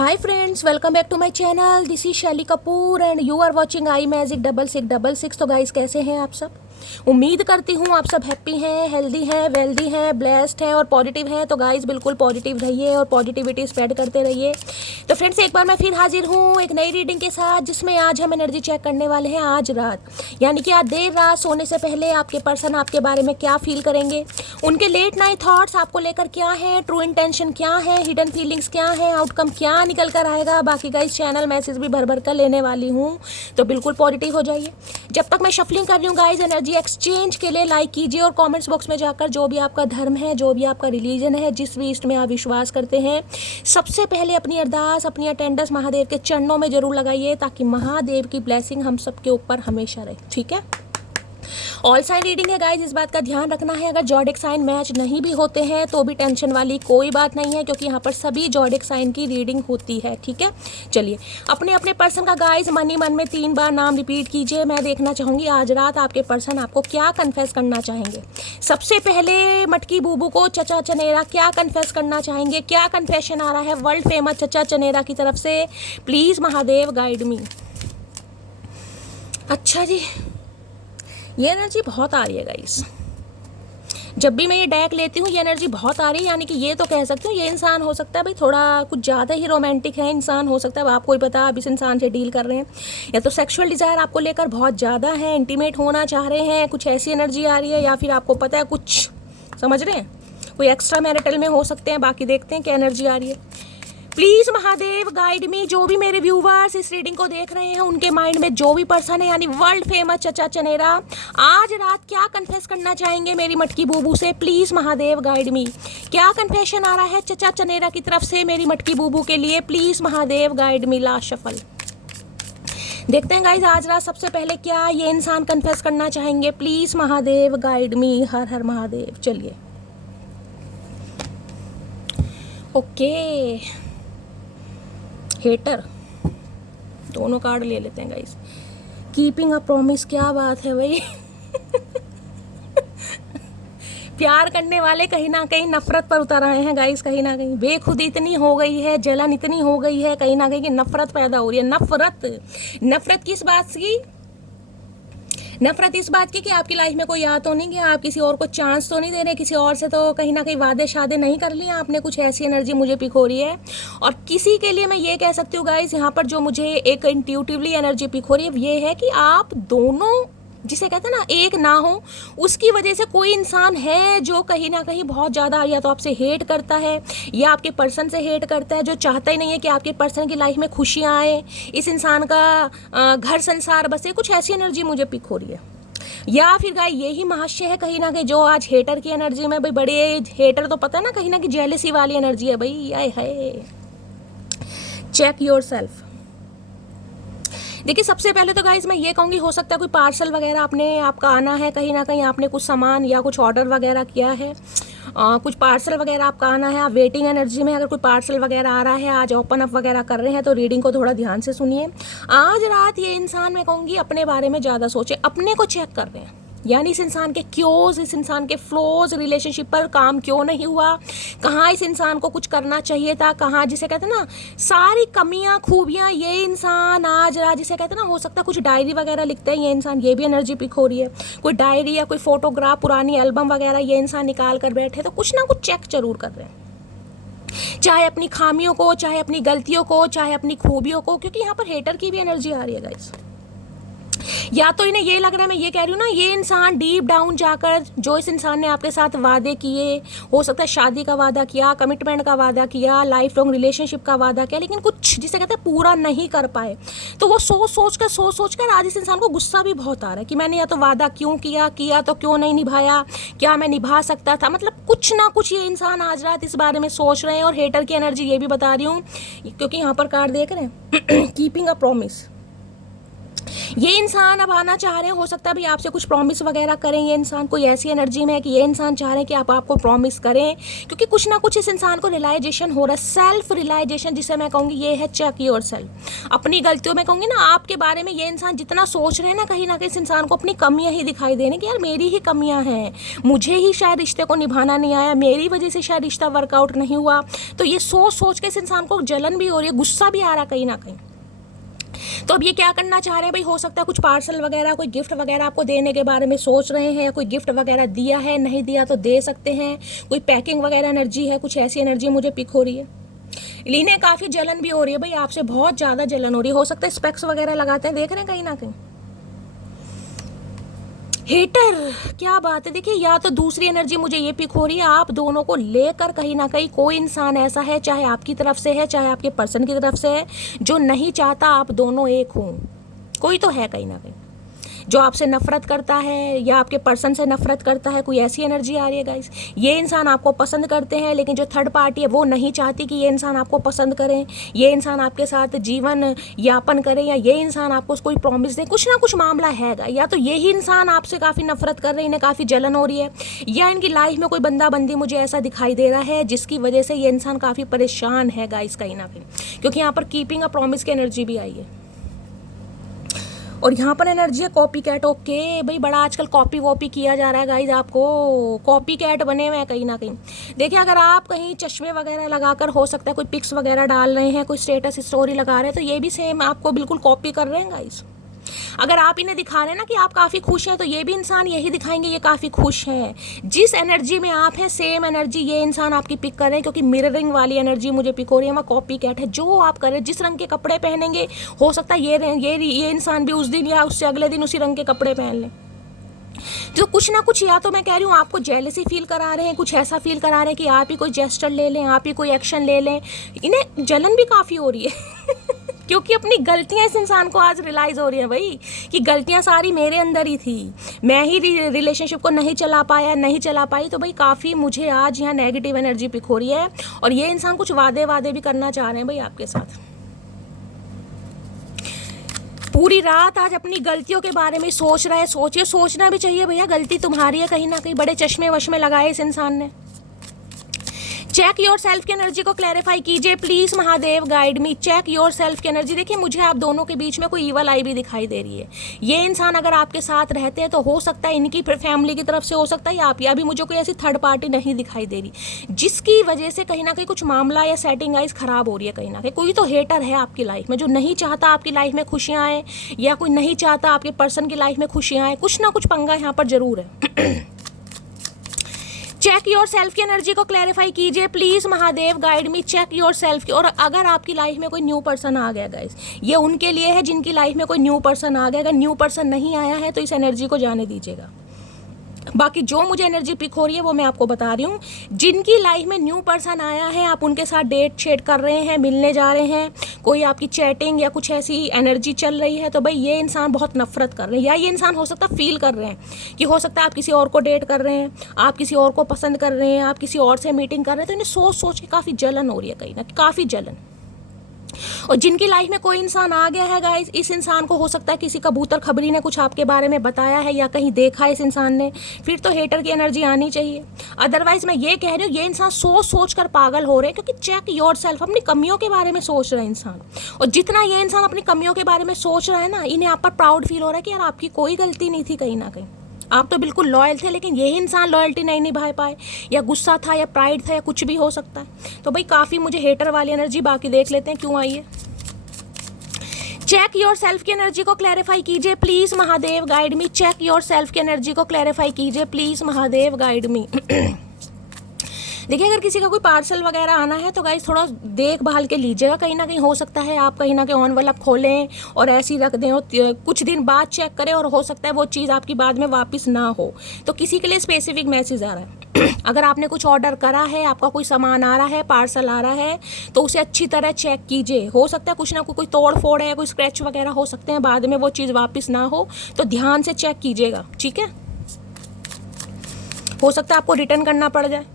Hi friends, welcome back to my channel. This is शैली Kapoor and you are watching I magic 6666। तो guys कैसे हैं आप सब? उम्मीद करती हूँ आप सब हैप्पी हैं, हेल्दी हैं, वेल्दी हैं, ब्लेस्ड हैं और पॉजिटिव हैं। तो गाइस बिल्कुल पॉजिटिव रहिए और पॉजिटिविटी स्प्रेड करते रहिए। तो फ्रेंड्स एक बार मैं फिर हाजिर हूँ एक नई रीडिंग के साथ, जिसमें आज हम एनर्जी चेक करने वाले हैं आज रात, यानी कि आज देर रात सोने से पहले आपके पर्सन आपके बारे में क्या फील करेंगे, उनके लेट नाइट थॉट्स आपको लेकर क्या है, ट्रू इंटेंशन क्या है, हिडन फीलिंग्स क्या है, आउटकम क्या निकल कर आएगा। बाकी गाइस चैनल मैसेज भी भर भर कर लेने वाली हूँ, तो बिल्कुल पॉजिटिव हो जाइए। जब तक मैं शफलिंग कर रही हूँ गाइस, एनर्जी एक्सचेंज के लिए लाइक कीजिए और कमेंट्स बॉक्स में जाकर जो भी आपका धर्म है, जो भी आपका रिलीजन है, जिस भी इष्ट में आप विश्वास करते हैं, सबसे पहले अपनी अरदास, अपनी अटेंडेंस महादेव के चरणों में जरूर लगाइए, ताकि महादेव की ब्लेसिंग हम सबके ऊपर हमेशा रहे। ठीक है, ऑल साइन रीडिंग है गाइज, इस बात का ध्यान रखना है। अगर जॉडिक साइन मैच नहीं भी होते हैं तो भी टेंशन वाली कोई बात नहीं है, क्योंकि यहाँ पर सभी जॉडिक साइन की रीडिंग होती है। ठीक है, चलिए अपने अपने पर्सन का गाइज मन ही मन में 3 बार नाम रिपीट कीजिए। मैं देखना चाहूँगी आज रात आपके पर्सन आपको क्या कन्फेस करना चाहेंगे। सबसे पहले मटकी बूबू को चचा चनेरा क्या कन्फेस करना चाहेंगे, क्या कन्फेशन आ रहा है वर्ल्ड फेमस चचा चनेरा की तरफ से। प्लीज़ महादेव गाइड मी। अच्छा जी, ये एनर्जी बहुत आ रही है गाइस। जब भी मैं ये डेक लेती हूँ ये एनर्जी बहुत आ रही है, यानी कि ये तो कह सकती हूँ ये इंसान हो सकता है भाई थोड़ा कुछ ज़्यादा ही रोमांटिक है इंसान, हो सकता है आपको ही पता आप इस इंसान से डील कर रहे हैं, या तो सेक्सुअल डिज़ायर आपको लेकर बहुत ज़्यादा है, इंटीमेट होना चाह रहे हैं, कुछ ऐसी एनर्जी आ रही है, या फिर आपको पता है कुछ, समझ रहे हैं, कोई एक्स्ट्रा मैरिटल में हो सकते हैं। बाकी देखते हैं क्या एनर्जी आ रही है। प्लीज़ महादेव गाइड मी। जो भी मेरे व्यूवर्स इस रीडिंग को देख रहे हैं, उनके माइंड में जो भी पर्सन है, यानी वर्ल्ड फेमस चचा चनेरा, आज रात क्या कन्फेस करना चाहेंगे मेरी मटकी बूबू से। प्लीज़ महादेव गाइड मी। क्या कन्फेशन आ रहा है चचा चनेरा की तरफ से मेरी मटकी बूबू के लिए। Please Mahadev guide me. Last shuffle देखते हैं गाइज आज रात सबसे पहले क्या ये इंसान कन्फेस करना चाहेंगे। Please Mahadev guide me. हर हर महादेव। चलिए ओके, हेटर दोनों कार्ड ले लेते हैं गाइस। कीपिंग अ प्रॉमिस, क्या बात है भाई। प्यार करने वाले कहीं ना कहीं नफरत पर उतर आए हैं गाइस, कहीं ना कहीं बेखुदी इतनी हो गई है, जलन इतनी हो गई है कहीं ना कहीं कि नफरत पैदा हो रही है। नफरत किस बात की? नफरत इस बात की कि आपकी लाइफ में कोई आ तो नहीं गया, आप किसी और को चांस तो नहीं दे रहे, किसी और से तो कहीं ना कहीं वादे शादे नहीं कर लिए आपने, कुछ ऐसी एनर्जी मुझे पिक हो रही है। और किसी के लिए मैं ये कह सकती हूँ गाइस, यहाँ पर जो मुझे एक इंट्यूटिवली एनर्जी पिक हो रही है ये है कि आप दोनों, जिसे कहते हैं ना एक ना हो, उसकी वजह से कोई इंसान है जो कहीं ना कहीं बहुत ज़्यादा या तो आपसे हेट करता है या आपके पर्सन से हेट करता है, जो चाहता ही नहीं है कि आपके पर्सन की लाइफ में खुशियाँ आए, इस इंसान का घर संसार बसे। कुछ ऐसी एनर्जी मुझे पिक हो रही है। या फिर गाय यही महाशय है कहीं ना कहीं जो आज हेटर की एनर्जी में, भाई बड़े हेटर तो पता है ना कहीं ना कहीं जेलसी वाली एनर्जी है भाई। आए हाय, चेक योर सेल्फ। देखिए सबसे पहले तो गाइज मैं ये कहूँगी, हो सकता है कोई पार्सल वगैरह आपका आना है, कहीं ना कहीं आपने कुछ सामान या कुछ ऑर्डर वगैरह किया है, कुछ पार्सल वगैरह आपका आना है। आप वेटिंग एनर्जी में अगर कोई पार्सल वगैरह आ रहा है, आज ओपन अप वगैरह कर रहे हैं, तो रीडिंग को थोड़ा ध्यान से सुनिए। आज रात ये इंसान, मैं कहूँगी अपने बारे में ज़्यादा सोचे, अपने को चेक कर रहे हैं, यानी इस इंसान के क्योज, इस इंसान के फ्लोज, रिलेशनशिप पर काम क्यों नहीं हुआ, कहाँ इस इंसान को कुछ करना चाहिए था, कहाँ, जिसे कहते हैं ना सारी कमियां खूबियां, ये इंसान आज रात, जिसे कहते हैं ना, हो सकता है कुछ डायरी वगैरह लिखते हैं ये इंसान, ये भी एनर्जी पिक हो रही है। कोई डायरी या कोई फोटोग्राफ, पुरानी एल्बम वगैरह ये इंसान निकाल कर बैठे, तो कुछ ना कुछ चेक जरूर कर रहे हैं, चाहे अपनी खामियों को, चाहे अपनी गलतियों को, चाहे अपनी खूबियों को, क्योंकि यहाँ पर हेटर की भी एनर्जी आ रही है गाइस। या तो इन्हें ये लग रहा है, मैं ये कह रही हूँ ना, ये इंसान डीप डाउन जाकर, जो इस इंसान ने आपके साथ वादे किए, हो सकता है शादी का वादा किया, कमिटमेंट का वादा किया, लाइफ लॉन्ग रिलेशनशिप का वादा किया, लेकिन कुछ जिसे कहते हैं पूरा नहीं कर पाए, तो वो सोच कर आज इस इंसान को गुस्सा भी बहुत आ रहा है कि मैंने या तो वादा क्यों किया तो क्यों नहीं निभाया, क्या मैं निभा सकता था। मतलब कुछ ना कुछ ये इंसान आज रात इस बारे में सोच रहे हैं। और हेटर की एनर्जी ये भी बता रही हूँ, क्योंकि यहाँ पर कार्ड देख रहे हैं कीपिंग अ प्रॉमिस, ये इंसान अब आना चाह रहे हैं, हो सकता है भाई आपसे कुछ प्रॉमिस वगैरह करें। ये इंसान कोई ऐसी एनर्जी में है कि ये इंसान चाह रहे हैं कि आप आपको प्रॉमिस करें, क्योंकि कुछ ना कुछ इस इंसान को रियलाइजेशन हो रहा है, सेल्फ रियलाइजेशन जिसे मैं कहूँगी ये है चेक योर सेल्फ। अपनी गलतियों में कहूँगी ना आपके बारे में ये इंसान जितना सोच रहे हैं ना कहीं इस इंसान को अपनी कमियाँ ही दिखाई दे रही कि यार मेरी ही कमियाँ हैं, मुझे ही शायद रिश्ते को निभाना नहीं आया, मेरी वजह से शायद रिश्ता वर्कआउट नहीं हुआ। तो ये सोच के इस इंसान को जलन भी हो रही है, गुस्सा भी आ रहा कहीं ना कहीं। तो अब ये क्या करना चाह रहे हैं भाई, हो सकता है कुछ पार्सल वगैरह कोई गिफ्ट वगैरह आपको देने के बारे में सोच रहे हैं, कोई गिफ्ट वगैरह दिया है, नहीं दिया तो दे सकते हैं, कोई पैकिंग वगैरह एनर्जी है, कुछ ऐसी एनर्जी मुझे पिक हो रही है। इन्हें काफ़ी जलन भी हो रही है भाई, आपसे बहुत ज़्यादा जलन हो रही है। हो सकता है स्पेक्स वगैरह लगाते हैं, देख रहे हैं कहीं ना कहीं। हेटर, क्या बात है। देखिए या तो दूसरी एनर्जी मुझे ये पिक हो रही है, आप दोनों को लेकर कहीं ना कहीं कोई इंसान ऐसा है, चाहे आपकी तरफ से है चाहे आपके पर्सन की तरफ से है, जो नहीं चाहता आप दोनों एक हों। कोई तो है कहीं ना कहीं जो आपसे नफरत करता है या आपके पर्सन से नफरत करता है, कोई ऐसी एनर्जी आ रही है गाइस। ये इंसान आपको पसंद करते हैं, लेकिन जो थर्ड पार्टी है वो नहीं चाहती कि ये इंसान आपको पसंद करें, ये इंसान आपके साथ जीवन यापन करे, या ये इंसान आपको कोई प्रॉमिस दे। कुछ ना कुछ मामला है, या तो यही इंसान आपसे काफ़ी नफरत कर रहे हैं, इन्हें काफ़ी जलन हो रही है, या इनकी लाइफ में कोई बंदा बंदी मुझे ऐसा दिखाई दे रहा है जिसकी वजह से ये इंसान काफ़ी परेशान है गाइस कहीं ना कहीं, क्योंकि यहाँ पर कीपिंग अ प्रॉमिस की एनर्जी भी आई है। और यहाँ पर एनर्जी है कॉपी कैट। ओके भाई, बड़ा आजकल कॉपी वॉपी किया जा रहा है गाइज, आपको कॉपी कैट बने हुए हैं कहीं ना कहीं। देखिए अगर आप कहीं चश्मे वगैरह लगाकर, हो सकता है कोई पिक्स वगैरह डाल रहे हैं, कोई स्टेटस स्टोरी लगा रहे हैं, तो ये भी सेम आपको बिल्कुल कॉपी कर रहे हैं गाइज। अगर आप इन्हें दिखा रहे हैं ना कि आप काफ़ी खुश हैं, तो ये भी इंसान यही दिखाएंगे ये काफ़ी खुश हैं। जिस एनर्जी में आप हैं सेम एनर्जी ये इंसान आपकी पिक कर रहे हैं, क्योंकि मिररिंग वाली एनर्जी मुझे पिक हो रही है। वहाँ कॉपी कैट है, जो आप कर रहे हैं, जिस रंग के कपड़े पहनेंगे हो सकता है ये इंसान भी उस दिन या उससे अगले दिन उसी रंग के कपड़े पहन लें। तो कुछ ना कुछ, या तो मैं कह रही हूँ आपको जेलसी फील करा रहे हैं, कुछ ऐसा फील करा रहे हैं कि आप ही कोई जेस्चर ले लें, आप ही कोई एक्शन ले लें। इन्हें जलन भी काफ़ी हो रही है क्योंकि अपनी गलतियां इस इंसान को आज रियलाइज हो रही है भाई, कि गलतियां सारी मेरे अंदर ही थी, मैं ही रिलेशनशिप को नहीं चला पाई। तो भाई काफ़ी मुझे आज यहाँ नेगेटिव एनर्जी पिक हो रही है, और ये इंसान कुछ वादे भी करना चाह रहे हैं भाई आपके साथ। पूरी रात आज अपनी गलतियों के बारे में सोच रहा है। सोचिए, सोचना भी चाहिए भैया, गलती तुम्हारी है कहीं ना कहीं। बड़े चश्मे वश्मे लगाए इस इंसान ने। चेक योर सेल्फ की एनर्जी को क्लैरिफाई कीजिए please, Mahadev guide me. Check yourself की एनर्जी। देखिए मुझे आप दोनों के बीच में कोई ईवल आई भी दिखाई दे रही है। ये इंसान अगर आपके साथ रहते हैं तो हो सकता है इनकी फैमिली की तरफ से, हो सकता है या आप, या भी मुझे कोई ऐसी थर्ड पार्टी नहीं दिखाई दे रही जिसकी वजह से कहीं ना कहीं कुछ मामला या सेटिंग आइज खराब हो रही है कहीं ना कहीं। कोई तो हेटर है आपकी लाइफ में जो नहीं चाहता आपकी लाइफ में खुशियाँ आए, या कोई नहीं चाहता आपके पर्सन की लाइफ में खुशियाँ आए। कुछ ना कुछ पंगा यहाँ पर जरूर है। चेक योर सेल्फ की एनर्जी को क्लैरिफाई कीजिए please, Mahadev guide me. Check yourself की। और अगर आपकी लाइफ में कोई न्यू पर्सन आ गया गाइस, ये उनके लिए है जिनकी लाइफ में कोई न्यू पर्सन आ गया। अगर न्यू पर्सन नहीं आया है तो इस एनर्जी को जाने दीजिएगा। बाकी जो मुझे एनर्जी पिक हो रही है वो मैं आपको बता रही हूँ। जिनकी लाइफ में न्यू पर्सन आया है, आप उनके साथ डेट शेट कर रहे हैं, मिलने जा रहे हैं, कोई आपकी चैटिंग या कुछ ऐसी एनर्जी चल रही है, तो भाई ये इंसान बहुत नफरत कर रहे हैं। या ये इंसान हो सकता है फील कर रहे हैं कि हो सकता है आप किसी और को डेट कर रहे हैं, आप किसी और को पसंद कर रहे हैं, आप किसी और से मीटिंग कर रहे हैं। तो इन्हें सोच के काफ़ी जलन हो रही है कहीं ना, काफ़ी जलन। और जिनकी लाइफ में कोई इंसान आ गया है गाइस, इस इंसान को हो सकता है किसी कबूतर खबरी ने कुछ आपके बारे में बताया है या कहीं देखा है इस इंसान ने, फिर तो हेटर की एनर्जी आनी चाहिए। अदरवाइज मैं ये कह रही हूँ ये इंसान सोच कर पागल हो रहे हैं, क्योंकि चेक योर सेल्फ, अपनी कमियों के बारे में सोच रहा है इंसान। और जितना ये इंसान अपनी कमियों के बारे में सोच रहा है ना, इन्हें आप पर प्राउड फील हो रहा है कि यार आपकी कोई गलती नहीं थी कहीं ना कहीं, आप तो बिल्कुल लॉयल थे, लेकिन यही इंसान लॉयल्टी नहीं निभा पाए, या गुस्सा था या प्राइड था या कुछ भी हो सकता है। तो भाई काफ़ी मुझे हेटर वाली एनर्जी, बाकी देख लेते हैं क्यों आई है। चेक योर सेल्फ की एनर्जी को क्लैरिफाई कीजिए please, Mahadev guide me. Check yourself की एनर्जी को क्लैरिफाई कीजिए प्लीज, महादेव गाइड मी। देखिए अगर किसी का कोई पार्सल वगैरह आना है तो गाइस थोड़ा देखभाल के लीजिएगा। कहीं ना कहीं हो सकता है आप कहीं ना कहीं ऑनवेलप खोलें और ऐसे ही रख दें, और कुछ दिन बाद चेक करें, और हो सकता है वो चीज़ आपकी बाद में वापस ना हो। तो किसी के लिए स्पेसिफिक मैसेज आ रहा है। अगर आपने कुछ ऑर्डर करा है, आपका कोई सामान आ रहा है, पार्सल आ रहा है, तो उसे अच्छी तरह चेक कीजिए। हो सकता है कुछ ना कोई तोड़ फोड़ है, कोई स्क्रैच वगैरह हो सकते हैं, बाद में वो चीज़ वापस ना हो, तो ध्यान से चेक कीजिएगा, ठीक है। हो सकता है आपको रिटर्न करना पड़ जाए।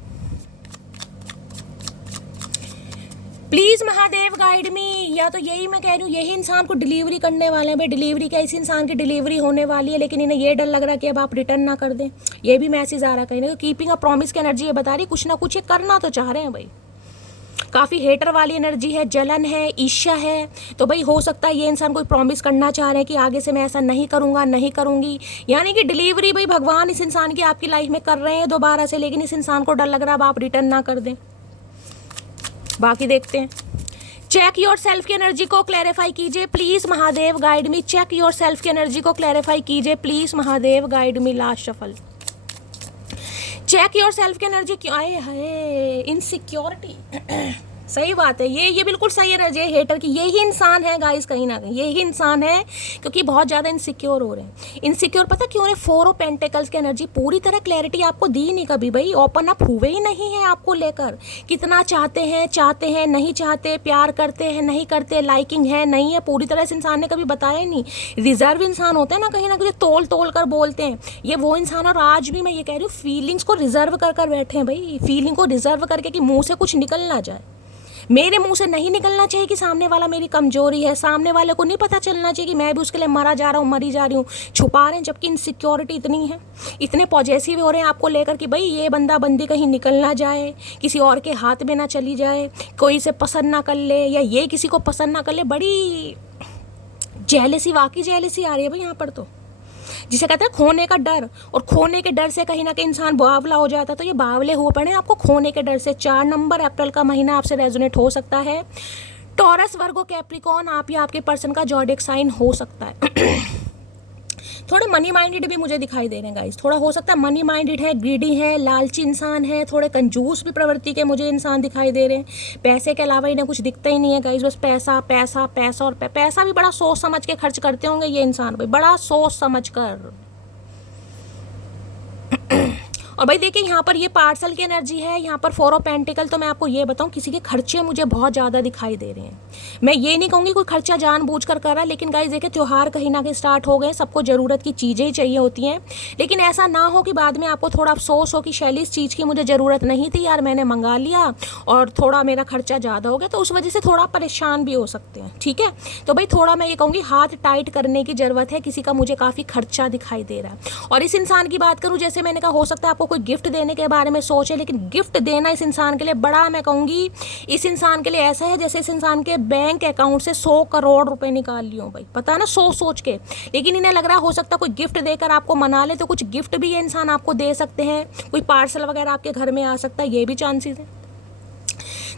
प्लीज महादेव गाइड मी। या तो यही मैं कह रही हूँ, यही इंसान को डिलीवरी करने वाले हैं भाई। डिलीवरी क्या, इस इंसान की डिलीवरी होने वाली है, लेकिन इन्हें ये डर लग रहा है कि अब आप रिटर्न ना कर दें। ये भी मैसेज आ रहा है कहीं ना, कीपिंग अ प्रॉमिस की एनर्जी ये बता रही कुछ ना कुछ ये करना तो चाह रहे हैं भाई। काफ़ी हेटर वाली एनर्जी है, जलन है, ईर्ष्या है। तो भाई हो सकता है ये इंसान कोई प्रॉमिस करना चाह रहे हैं कि आगे से मैं ऐसा नहीं करूँगा, नहीं करूँगी। यानी कि डिलीवरी भाई भगवान इस इंसान की आपकी लाइफ में कर रहे हैं दोबारा से, लेकिन इस इंसान को डर लग रहा है अब आप रिटर्न ना कर दें। बाकी देखते हैं। चेक योर सेल्फ की एनर्जी को क्लैरिफाई कीजिए please Mahadev guide me. Check yourself की एनर्जी को क्लैरिफाई कीजिए please Mahadev guide me. Last shuffle. Check yourself की एनर्जी क्यों आए है? इनसिक्योरिटी। सही बात है, ये बिल्कुल सही एनर्जी है हेटर की। यही इंसान है गाइस, कहीं ना कहीं यही इंसान है, क्योंकि बहुत ज़्यादा इनसिक्योर हो रहे हैं। इनसिक्योर पता क्यों है? 4 ऑफ पेंटिकल्स की एनर्जी पूरी तरह क्लैरिटी आपको दी नहीं कभी भाई, ओपन अप हुए ही नहीं है आपको लेकर। कितना चाहते हैं नहीं चाहते, प्यार करते हैं नहीं करते, लाइकिंग है नहीं है, पूरी तरह से इंसान ने कभी बताया ही नहीं। रिजर्व इंसान होते हैं ना कहीं तोल तोल कर बोलते हैं, ये वो इंसान। और आज भी मैं ये कह रही हूँ, फीलिंग्स को रिजर्व कर कर बैठे हैं भाई, फीलिंग को रिजर्व करके कि मुँह से कुछ निकल ना जाए। मेरे मुंह से नहीं निकलना चाहिए कि सामने वाला मेरी कमजोरी है, सामने वाले को नहीं पता चलना चाहिए कि मैं भी उसके लिए मरा जा रहा हूँ, मरी जा रही हूँ। छुपा रहे हैं, जबकि इनसिक्योरिटी इतनी है, इतने पॉजेसिव हो रहे हैं आपको लेकर कि भाई ये बंदा बंदी कहीं निकल ना जाए, किसी और के हाथ में ना चली जाए, कोई इसे पसंद ना कर ले, या ये किसी को पसंद ना कर ले। बड़ी जेलसी, वाकई जेलसी आ रही है भाई यहाँ पर, तो जिसे कहते हैं खोने का डर। और खोने के डर से कहीं ना कहीं इंसान बावला हो जाता है, तो ये बावले हुए पड़े आपको खोने के डर से। 4 नंबर अप्रैल का महीना आपसे रेजोनेट हो सकता है। टॉरस, वर्गो, कैप्रिकॉर्न, आप या आपके पर्सन का ज़ोडिएक साइन हो सकता है। थोड़े मनी माइंडेड भी मुझे दिखाई दे रहे हैं गाइस, थोड़ा हो सकता है मनी माइंडेड है, ग्रीडी है, लालची इंसान है, थोड़े कंजूस भी प्रवृत्ति के मुझे इंसान दिखाई दे रहे हैं। पैसे के अलावा इन्हें कुछ दिखता ही नहीं है गाइस, बस पैसा पैसा पैसा। और पैसा भी बड़ा सोच समझ के खर्च करते होंगे ये इंसान भाई, बड़ा सोच समझ कर। और भाई देखिए यहाँ पर ये पार्सल की एनर्जी है, यहाँ पर 4 ऑफ पेंटिकल। तो मैं आपको ये बताऊँ, किसी के खर्चे मुझे बहुत ज़्यादा दिखाई दे रहे हैं। मैं ये नहीं कहूँगी कोई खर्चा जानबूझकर कर रहा है, लेकिन गाइस देखिए त्यौहार कहीं ना कहीं स्टार्ट हो गए, सबको ज़रूरत की चीज़ें ही चाहिए होती हैं। लेकिन ऐसा ना हो कि बाद में आपको थोड़ा अफसोस हो कि शैली इस चीज़ की मुझे ज़रूरत नहीं थी यार, मैंने मंगा लिया और थोड़ा मेरा खर्चा ज़्यादा हो गया, तो उस वजह से थोड़ा परेशान भी हो सकते हैं। ठीक है, तो भाई थोड़ा मैं ये कहूँगी हाथ टाइट करने की ज़रूरत है। किसी का मुझे काफ़ी खर्चा दिखाई दे रहा है। और इस इंसान की बात करूँ, जैसे मैंने कहा, हो सकता है आपको कोई गिफ्ट देने के बारे में सोचे, लेकिन गिफ्ट देना इस इंसान के लिए बड़ा, मैं कहूँगी इस इंसान के लिए ऐसा है जैसे इस इंसान के बैंक अकाउंट से 100 करोड़ रुपए निकाल लियो भाई, पता है ना, सोच के। लेकिन इन्हें लग रहा हो सकता है कोई गिफ्ट देकर आपको मना ले, तो कुछ गिफ्ट भी ये इंसान आपको दे सकते हैं, कोई पार्सल वगैरह आपके घर में आ सकता है, ये भी चांसेस है।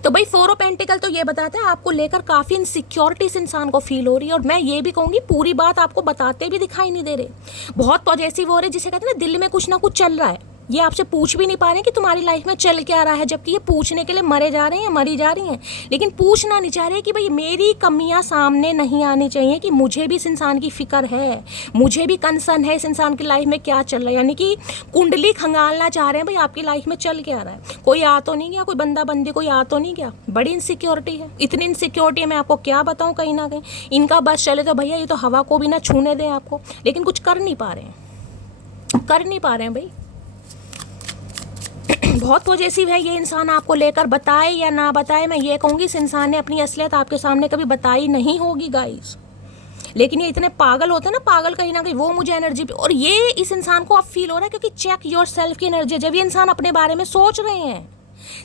तो भाई 4 ऑफ पेंटिकल तो ये बताता है आपको लेकर काफ़ी इनसिक्योरिटी इस इंसान को फील हो रही है। और मैं ये भी कहूँगी पूरी बात आपको बताते भी दिखाई नहीं दे रहे, बहुत पॉजिटिव हो रहे, जिसे कहते हैं ना दिल में कुछ ना कुछ चल रहा है। ये आपसे पूछ भी नहीं पा रहे कि तुम्हारी लाइफ में चल क्या रहा है, जबकि ये पूछने के लिए मरे जा रहे हैं, मरी जा रही हैं, लेकिन पूछना नहीं चाह रहे कि भाई मेरी कमियां सामने नहीं आनी चाहिए, कि मुझे भी इस इंसान की फिक्र है, मुझे भी कंसर्न है इस इंसान की लाइफ में क्या चल रहा है। यानी कि कुंडली खंगालना चाह रहे हैं भाई आपकी लाइफ में चल क्या रहा है, कोई आ तो नहीं गया, कोई बंदा बंदी कोई आ तो नहीं गया। बड़ी इनसिक्योरिटी है, इतनी इनसिक्योरिटी है मैं आपको क्या बताऊँ। कहीं ना कहीं इनका बस चले तो भैया ये तो हवा को भी ना छूने दें आपको, लेकिन कुछ कर नहीं पा रहे हैं भाई। बहुत पॉजिटिव है ये इंसान आपको लेकर, बताए या ना बताए, मैं ये कहूँगी इस इंसान ने अपनी असलियत आपके सामने कभी बताई नहीं होगी गाइस। लेकिन ये इतने पागल होते हैं ना, पागल कहीं ना कहीं वो मुझे एनर्जी पे, और ये इस इंसान को अब फील हो रहा है, क्योंकि चेक योर सेल्फ की एनर्जी, जब ये इंसान अपने बारे में सोच रहे हैं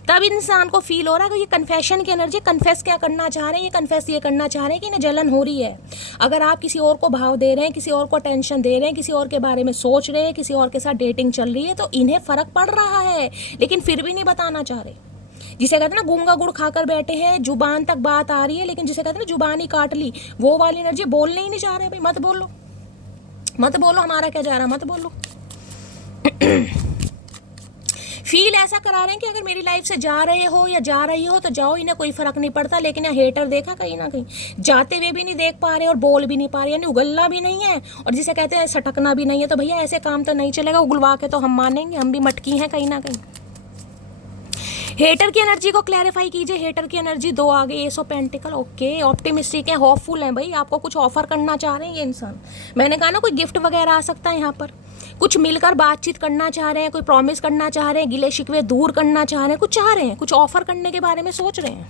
तब इंसान को फील हो रहा है कि ये कन्फेशन की एनर्जी, कन्फेस क्या करना चाह रहे हैं, ये कन्फेस ये करना चाह रहे हैं कि इन्हें जलन हो रही है। अगर आप किसी और को भाव दे रहे हैं, किसी और को टेंशन दे रहे हैं, किसी और के बारे में सोच रहे हैं, किसी और के साथ डेटिंग चल रही है, तो इन्हें फर्क पड़ रहा है, लेकिन फिर भी नहीं बताना चाह रहे। जिसे कहते हैं ना गूंगा गुड़ खाकर बैठे हैं, जुबान तक बात आ रही है, लेकिन जिसे कहते हैं ना जुबान ही काट ली, वो वाली एनर्जी, बोलने ही नहीं चाह रहे भाई। मत बोलो हमारा क्या जा रहा, मत बोलो। फील ऐसा करा रहे हैं कि अगर मेरी लाइफ से जा रहे हो या जा रही हो तो जाओ, इन्हें कोई फर्क नहीं पड़ता। लेकिन यहाँ हेटर देखा कहीं ना कहीं, जाते हुए भी नहीं देख पा रहे और बोल भी नहीं पा रहे, यानी उगलना भी नहीं है और जिसे कहते हैं सटकना भी नहीं है। तो भैया ऐसे काम तो नहीं चलेगा, उगलवा के तो हम मानेंगे, हम भी मटकी हैं कहीं ना कहीं। हेटर की एनर्जी को क्लैरिफाई कीजिए। हेटर की एनर्जी 2 आ गई, S of pentacle. Okay, optimistic है, होपफुल है भाई, आपको कुछ ऑफर करना चाह रहे हैं ये इंसान। मैंने कहा ना कोई गिफ्ट वगैरह आ सकता है यहाँ पर, कुछ मिलकर बातचीत करना चाह रहे हैं, कोई प्रॉमिस करना चाह रहे हैं, गिले शिकवे दूर करना चाह रहे हैं, कुछ चाह रहे हैं, कुछ ऑफर करने के बारे में सोच रहे हैं।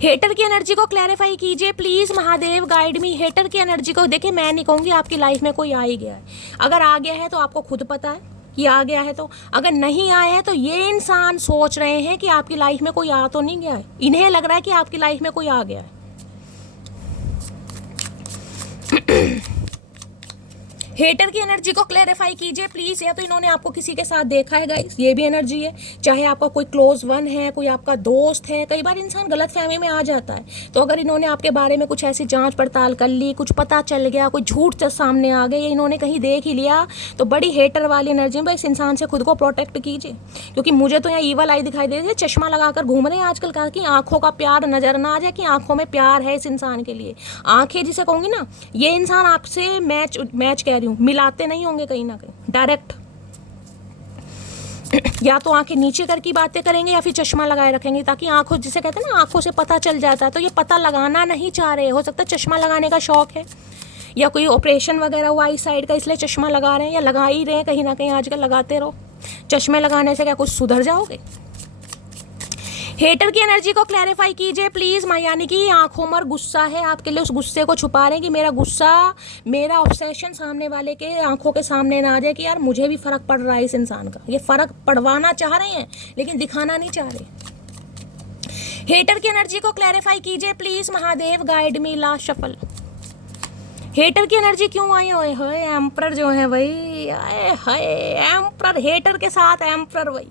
हेटर की एनर्जी को क्लैरिफाई कीजिए please, Mahadev guide me. Hater की एनर्जी को देखिए, मैं नहीं कहूँगी आपकी लाइफ में कोई आ ही गया है। अगर आ गया है तो आपको खुद पता है कि आ गया है, तो अगर नहीं आया है तो ये इंसान सोच रहे हैं कि आपकी लाइफ में कोई आ तो नहीं गया है, इन्हें लग रहा है कि आपकी लाइफ में कोई आ गया है। हेटर की एनर्जी को क्लैरिफाई कीजिए प्लीज। या तो इन्होंने आपको किसी के साथ देखा है गाइस, ये भी एनर्जी है, चाहे आपका कोई क्लोज वन है, कोई आपका दोस्त है। कई बार इंसान गलत फहमी में आ जाता है, तो अगर इन्होंने आपके बारे में कुछ ऐसी जांच पड़ताल कर ली, कुछ पता चल गया, कोई झूठ सामने आ गया, या इन्होंने कहीं देख ही लिया, तो बड़ी हेटर वाली एनर्जी में इस इंसान से खुद को प्रोटेक्ट कीजिए। क्योंकि मुझे तो यहाँ ईवल आई दिखाई दे रही है, चश्मा लगाकर घूम रहे हैं आजकल, कहा कि आंखों का प्यार नजर ना आ जाए कि आंखों में प्यार है इस इंसान के लिए। आंखें जिसे कहूंगी ना, ये इंसान आपसे मैच कह रही हूँ, मिलाते नहीं होंगे कहीं ना कहीं डायरेक्ट। या तो आंखें नीचे करके बातें करेंगे या फिर चश्मा लगाए रखेंगे, ताकि आंखों, जिसे कहते हैं ना आंखों से पता चल जाता है, तो ये पता लगाना नहीं चाह रहे। हो सकता है चश्मा लगाने का शौक है, या कोई ऑपरेशन वगैरह हुआ आई साइड का, इसलिए चश्मा लगा रहे हैं, या लगा ही रहे हैं कहीं ना कहीं। आजकल लगाते रहो, चश्मे लगाने से क्या कुछ सुधर जाओगे? हेटर की एनर्जी को क्लैरिफाई कीजिए प्लीज। यानी कि आंखों में गुस्सा है आपके लिए, उस गुस्से को छुपा रहे हैं कि मेरा गुस्सा, मेरा ऑब्सेशन सामने वाले के आंखों के सामने ना आ जाए कि यार मुझे भी फर्क पड़ रहा है इस इंसान का। ये फर्क पड़वाना चाह रहे हैं लेकिन दिखाना नहीं चाह रहे। हेटर की एनर्जी को क्लैरिफाई कीजिए please, Mahadev guide me. Last shuffle. Hater की एनर्जी क्यों आई? ओए होए, एम्परर जो है भाई, आए हाय एम्परर, हेटर के साथ एम्परर भाई।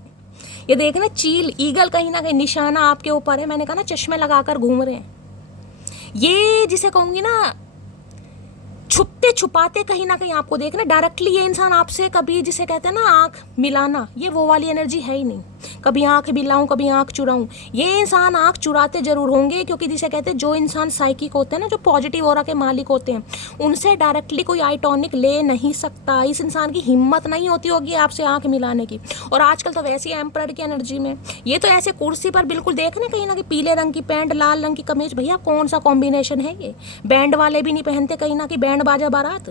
ये देखना, चील ईगल कहीं ना कहीं निशाना आपके ऊपर है। मैंने कहा ना चश्मे लगाकर घूम रहे हैं। ये जिसे कहूंगी ना, छुपते छुपाते कहीं ना कहीं आपको देखना डायरेक्टली ये इंसान आपसे कभी, जिसे कहते हैं ना आंख मिलाना, ये वो वाली एनर्जी है ही नहीं। कभी आंख मिलाऊं, कभी आंख चुराऊं, ये इंसान आंख चुराते जरूर होंगे। क्योंकि जिसे कहते हैं, जो इंसान साइकिक होते हैं ना, जो पॉजिटिव ऑरा के मालिक होते हैं, उनसे डायरेक्टली कोई आई टॉनिक ले नहीं सकता। इस इंसान की हिम्मत नहीं होती होगी आपसे आंख मिलाने की। और आजकल तो वैसे ही एम्परर की एनर्जी में ये तो ऐसे कुर्सी पर बिल्कुल देखने कहीं ना कहीं, पीले रंग की पैंट, लाल रंग की कमीज, भैया कौन सा कॉम्बिनेशन है ये? बैंड वाले भी नहीं पहनते कहीं ना कहीं, बैंड बाजा बारात,